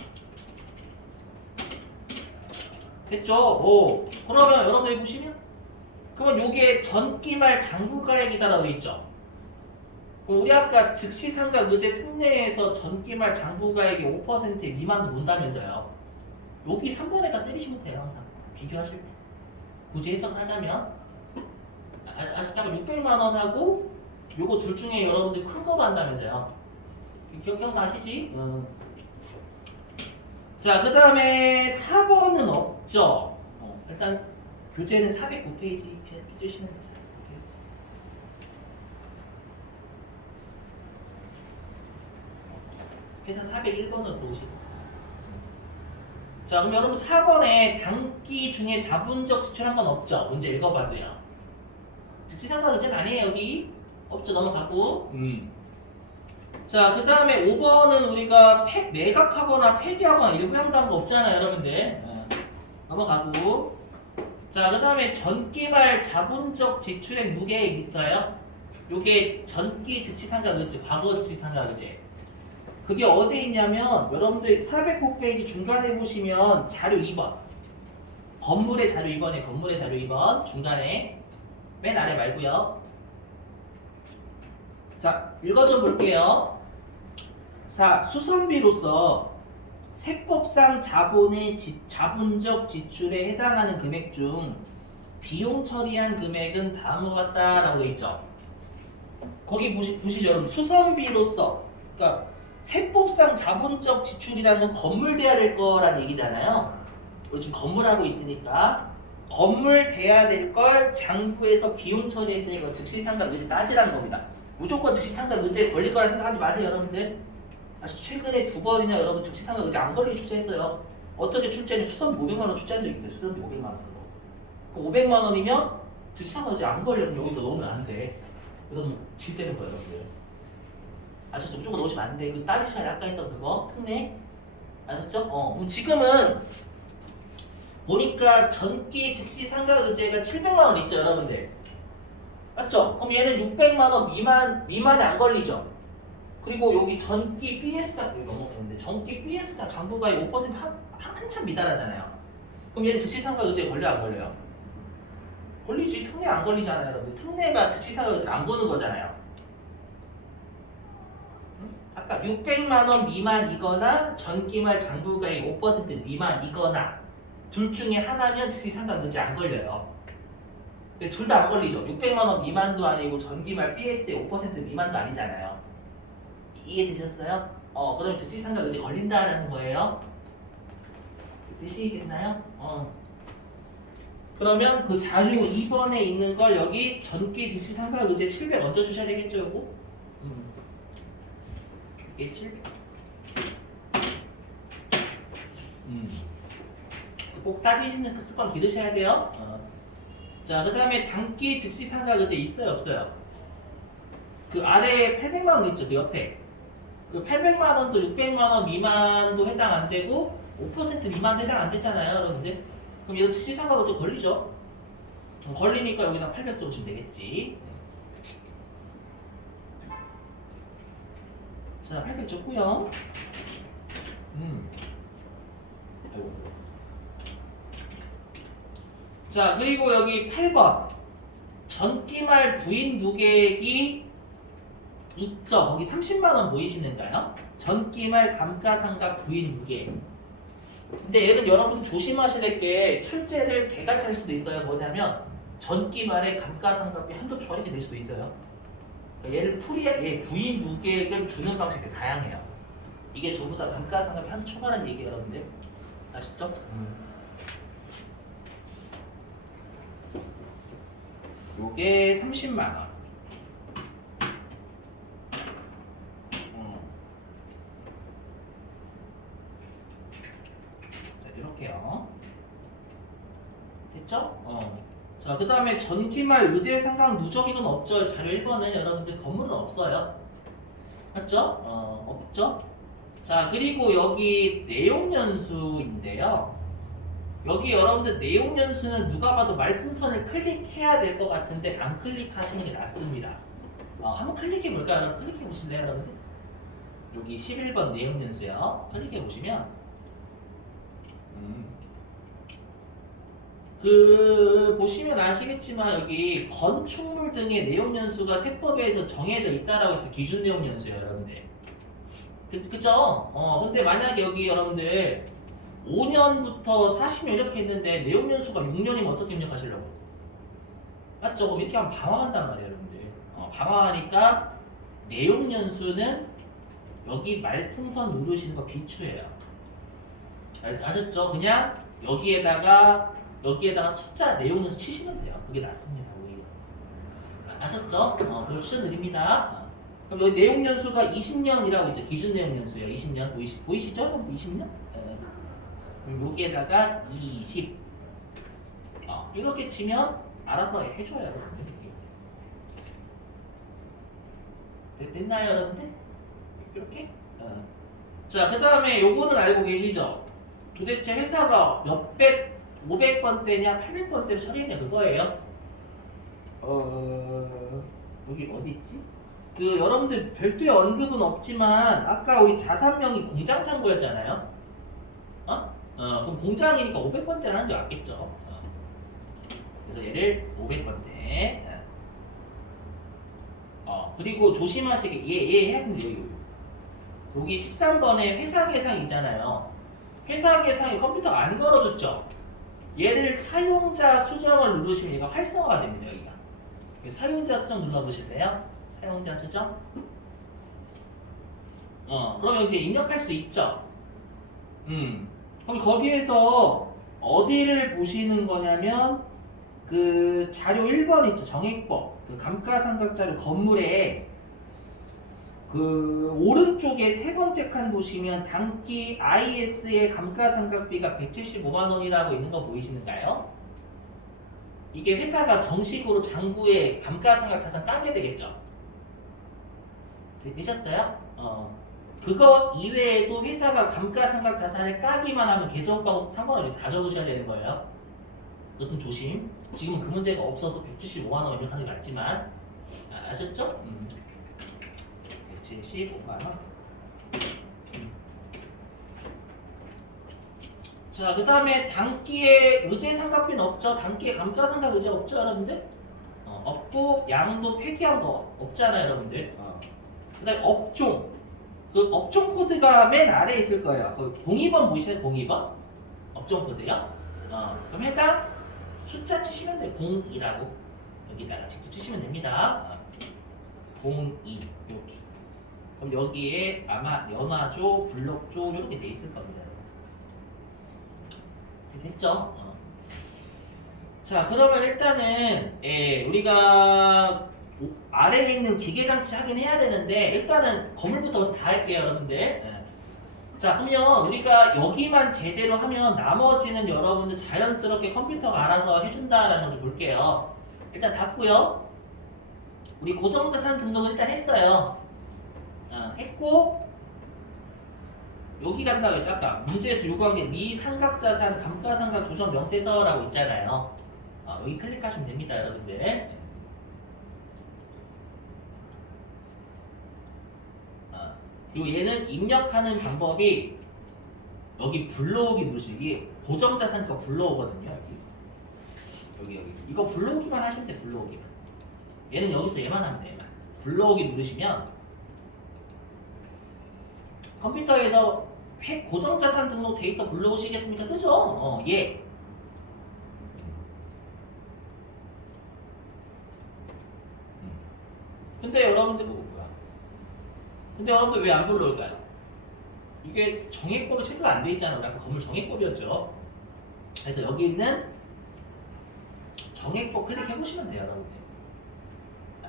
됐죠? 오. 그러면 여러분들이 보시면 그러면 요게 전기말 장부가액이다라고 있죠? 그럼 우리 아까 즉시상가 의제 특례에서 전기말 장부가액이 5% 미만으로 본다면서요. 여기 3번에다 때리시면 돼요. 항상 비교하실 때. 굳이 해석을 하자면 잠깐 600만 원하고 요거 둘 중에 여러분들 큰 거로 한다면서요. 기억나시지? 자, 그 다음에 4번은 없죠. 일단 교재는 409페이지 펴주시면 돼요. 회사 401번을 보시고. 자, 그럼 여러분 4번에 단기 중에 자본적 지출한 건 없죠? 문제 읽어봐도요. 즉시상가 의제는 아니에요, 여기. 없죠, 넘어가고. 자, 그 다음에 5번은 우리가 매각하거나 폐기하거나 일부 양도한 거 없잖아요, 여러분들. 넘어가고. 자, 그 다음에 전기말 자본적 지출액 무계획 있어요? 요게 전기 즉시상가 의제, 과거 즉시상가 의제. 그게 어디에 있냐면 여러분들 409페이지 중간에 보시면 자료 2번 건물의 자료 2번에 건물의 자료 2번 중간에 맨 아래 말고요. 자, 읽어줘 볼게요. 자, 수선비로서 세법상 자본의 자본적 지출에 해당하는 금액 중 비용 처리한 금액은 다음과 같다라고 되어 있죠. 거기 보시죠, 여러분. 수선비로서 그러니까 세법상 자본적 지출이라는 건 건물 돼야 될 거란 얘기잖아요. 우리 지금 건물하고 있으니까 건물 돼야 될 걸 장부에서 비용 처리했으니까 즉시상가 의제 따지라는 겁니다. 무조건 즉시상가 의제에 걸릴 거라 생각하지 마세요, 여러분들. 최근에 2번이나 여러분 즉시상가 의제 안 걸리게 출제했어요. 어떻게 출제는 수선비 500만 원 출제한 적 있어요. 수선비 500만 원으로. 그 500만 원이면 즉시상가 의제 안 걸려면 여기서 넣으면 안 돼. 그래서 질 때는 거예요, 여러분들. 아셨죠? 무조건 넣으시면 안 돼. 그 따지셔야 아까 했던 그거 특례. 아셨죠? 그럼 지금은 보니까 전기 즉시상가 의제가 700만 원 있죠, 여러분들. 맞죠? 그럼 얘는 600만 원 미만에 안 걸리죠. 그리고 여기 전기 BS사 넘어가는데 전기 BS사 장부가액 5% 한참 미달하잖아요. 그럼 얘는 즉시상가 의제에 걸려 안 걸려요? 걸리지. 특례 안 걸리잖아요, 여러분. 특례가 즉시상가 의제를 안 보는 거잖아요. 아까 600만 원 미만이거나 전기말 장부가액 5% 미만이거나 둘 중에 하나면 즉시상가 의제 안 걸려요. 둘 다 안 걸리죠. 600만 원 미만도 아니고 전기말 BS의 5% 미만도 아니잖아요. 이해되셨어요? 그러면 즉시상가 의제 걸린다라는 거예요. 되시겠나요? 그러면 그 자료 2번에 있는 걸 여기 전기 즉시 삼각 의제 700 얹어주셔야 되겠죠, 요거? 이게 700. 그래서 꼭 따지시는 그 습관 기르셔야 돼요. 자, 그 다음에 단기 즉시 삼각 의제 있어요, 없어요? 그 아래에 800만 원 있죠, 그 옆에. 그 800만 원도 600만 원 미만도 해당 안 되고 5% 미만도 해당 안 되잖아요, 여러분들. 그럼 이거 즉시 삼각 의제 걸리죠? 걸리니까 여기다 800 적으시면 되겠지. 자, 800 적고요. 아이고. 자, 그리고 여기 8번. 전기말 부인 누계액이 있죠? 거기 30만 원 보이시는가요? 전기말 감가상각 부인 누계액. 근데 얘는 여러분 조심하셔야 될 게 출제를 개같이 할 수도 있어요. 뭐냐면 전기말에 감가상각비 한도 초과 이렇게 될 수도 있어요. 그러니까 얘를 얘 부인 누계액을 주는 방식이 다양해요. 이게 전부 다 감가상각비 한도 초과라는 얘기예요, 여러분들. 아시죠? 요게 30만 원. 자, 이렇게요. 됐죠? 자, 그 다음에 전기말 의제 상각 누적 이건 없죠. 자료 1번은 여러분들 건물은 없어요. 맞죠? 없죠? 자, 그리고 여기 내용연수인데요. 여기 여러분들 내용연수는 누가 봐도 말풍선을 클릭해야 될 것 같은데 안 클릭하시는 게 낫습니다. 한번 클릭해 볼까요? 여러분 클릭해 보실래요, 여러분들? 여기 11번 내용연수요. 클릭해 보시면 보시면 아시겠지만 여기 건축물 등의 내용연수가 세법에서 정해져 있다라고 해서 기준 내용연수예요, 여러분들. 그죠? 근데 만약에 여기 여러분들 5년부터 40년 이렇게 했는데 내용연수가 6년이면 어떻게 입력하시려고? 맞죠? 그럼 이렇게 하면 방황한단 말이에요, 여러분들. 방황하니까 내용연수는 여기 말풍선 누르시는 거 비추예요. 아셨죠? 그냥 여기에다가 숫자 내용연수 치시면 돼요. 그게 낫습니다. 오히려. 아셨죠? 그걸 추천드립니다. 그럼 여기 내용연수가 20년이라고 있죠. 기준 내용연수예요. 20년 보이시죠? 20년? 그럼 여기에다가 20 이렇게 치면 알아서 해줘요, 여러분들. 됐나요, 여러분들? 이렇게? 자, 그 다음에 요거는 알고 계시죠? 도대체 회사가 500번대냐 800번대로 처리했냐 그거예요. 여기 어디 있지? 그 여러분들 별도의 언급은 없지만 아까 우리 자산명이 공장 창고였잖아요. 그럼 공장이니까 500번대를 하는 게 맞겠죠. 그래서 얘를 500번대. 그리고 조심하시게 얘 해야 되는데 여기 13번에 회사 계상 있잖아요. 회사 계상이 컴퓨터가 안 걸어줬죠. 얘를 사용자 수정을 누르시면 얘가 활성화가 됩니다. 여기가. 사용자 수정 눌러보실래요? 사용자 수정. 그러면 이제 입력할 수 있죠. 그럼 거기에서 어디를 보시는 거냐면 그 자료 1번 있죠. 정액법. 그 감가상각 자료 건물에 그 오른쪽에 세 번째 칸 보시면 단기 IS의 감가상각비가 175만 원이라고 있는 거 보이시는가요? 이게 회사가 정식으로 장부에 감가상각 자산 까게 되겠죠? 되셨어요? 그거 이외에도 회사가 감가상각 자산을 까기만 하면 계정과 상관없이 다 적으셔야 되는 거예요. 그것도 조심. 지금은 그 문제가 없어서 175만 원 입력하는 게 맞지만 아셨죠? 175만 원. 자, 그 다음에 단기에 의제 상각비는 없죠? 단기에 감가상각 의제 없죠, 여러분들? 없고 양도 폐기한 거 없잖아요, 여러분들. 그 다음에 업종. 그 업종 코드가 맨 아래에 있을 거예요. 그 02번 보이시나요? 02번? 업종 코드요? 그럼 해당 숫자 치시면 돼요. 02라고. 여기다가 직접 치시면 됩니다. 02 여기. 그럼 여기에 아마 연화조, 블록조 이렇게 돼 있을 겁니다. 됐죠? 자, 그러면 일단은 우리가 아래에 있는 기계장치 확인해야 되는데 일단은 건물부터 먼저 다 할게요, 여러분들. 자, 그러면 우리가 여기만 제대로 하면 나머지는 여러분들 자연스럽게 컴퓨터가 알아서 해준다라는 걸 좀 볼게요. 일단 닫고요. 우리 고정자산 등록을 일단 했어요. 했고 여기 간다고 했죠. 아까 문제에서 요구한 게 미삼각자산 감가상각 조정 명세서라고 있잖아요. 여기 클릭하시면 됩니다, 여러분들. 그리고 얘는 입력하는 방법이 여기 불러오기 누르시면 이게 고정자산 거 불러오거든요. 여기 이거 불러오기만 하시면 돼. 불러오기만. 얘는 여기서 얘만 하면 돼. 얘만. 불러오기 누르시면 컴퓨터에서 고정자산 등록 데이터 불러오시겠습니까? 뜨죠? 예. 근데 여러분들 근데 여러분들 왜 안 불러올까요? 이게 정액법으로 체크가 안 돼 있잖아요. 우리 아까 건물 정액법이었죠. 그래서 여기 있는 정액법 클릭해 보시면 돼요, 여러분들.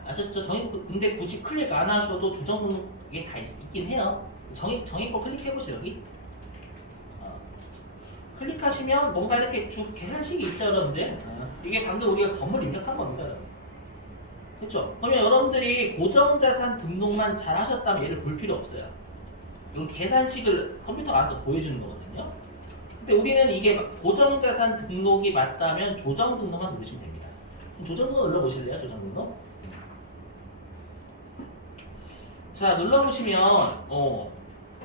아셨죠? 정액법 근데 굳이 클릭 안 하셔도 조정 등록 이게 다 있긴 해요. 정액법 클릭해 보세요, 여기. 클릭하시면 뭔가 이렇게 쭉 계산식이 있죠, 여러분들. 이게 방금 우리가 건물 입력한 겁니다, 여러분. 그렇죠? 그러면 여러분들이 고정자산 등록만 잘 하셨다면 얘를 볼 필요 없어요. 이건 계산식을 컴퓨터가 알아서 보여주는 거거든요. 근데 우리는 이게 고정자산 등록이 맞다면 조정 등록만 누르시면 됩니다. 조정 등록 눌러보실래요? 조정 등록. 자, 눌러보시면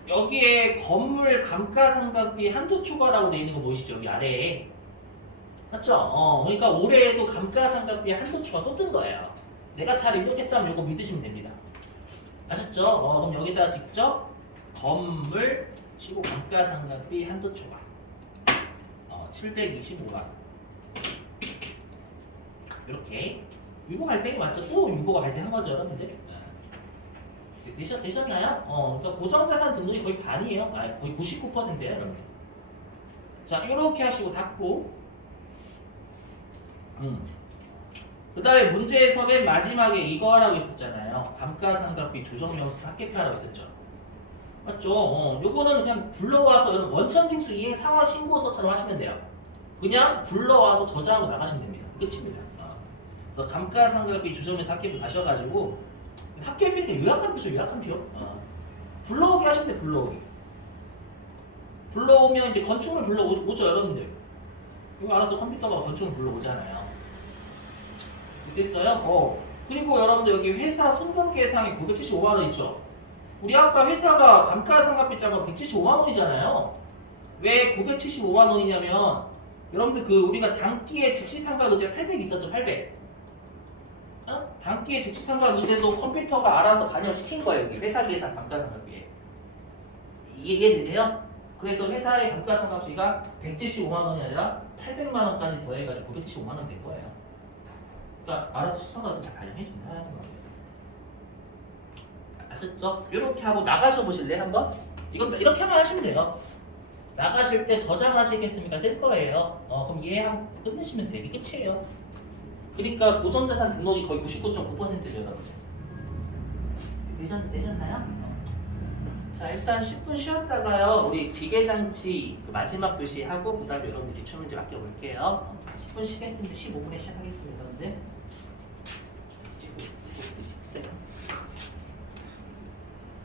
여기에 건물 감가상각비 한도 초과라고 되어 있는 거 보이시죠? 여기 아래에. 맞죠? 그러니까 올해에도 감가상각비 한도 초과 또 뜬 거예요. 내가 잘 입력했다면 이거 믿으시면 됩니다. 아셨죠? 그럼 여기다 직접 건물 치고 감가상각비 한도 초과 725만 이렇게 유보 발생이 맞죠? 또 유보가 발생한 거죠, 여러분들. 되셨나요? 그러니까 고정자산 등록이 거의 반이에요. 거의 99%예요, 여러분들. 자, 이렇게 하시고 닫고. 그 다음에 문제에서 맨 마지막에 이거 하라고 있었잖아요. 감가상각비 조정명시 합계표 하라고 있었죠. 맞죠? 요거는 그냥 불러와서 원천징수 이행 상환 신고서처럼 하시면 돼요. 그냥 불러와서 저장하고 나가시면 됩니다. 끝입니다. 그래서 감가상각비 조정명시 합계표 가셔가지고 합계표는 요약한 표죠, 요약한 표. 불러오기 하시면 돼요, 불러오기. 불러오면 이제 건축물 불러오죠, 여러분들. 이거 알아서 컴퓨터가 건축물 불러오잖아요. 됐어요? 그리고 여러분들 여기 회사 손익계상에 975만 원 있죠? 우리 아까 회사가 감가상각비 짠 175만 원이잖아요. 왜 975만 원이냐면 여러분들 우리가 단기에 즉시상각 의제 800 있었죠? 800. 단기에 즉시상각 의제도 컴퓨터가 알아서 반영시킨 거예요. 여기 회사 계산 감가상각비에. 이해되세요? 그래서 회사의 감가상각비가 175만 원이 아니라 800만 원까지 더해가지고 975만 원 된 거예요. 그러니까 알아서 수상가서 잘 반영해준다는 거예요. 아셨죠? 이렇게 하고 나가셔 보실래요? 한번? 이건 이렇게 하면 하시면 돼요. 나가실 때 저장하시겠습니까? 될 거예요. 그럼 얘하고 끝내시면 되게 끝이에요. 그러니까 고정자산 등록이 거의 99.9%죠, 여러분. 되셨나요? 자, 일단 10분 쉬었다가요. 우리 기계장치 마지막 교시하고 그 다음에 여러분들 기출문제 맡겨볼게요. 10분 쉬겠습니다. 15분에 시작하겠습니다, 여러분들.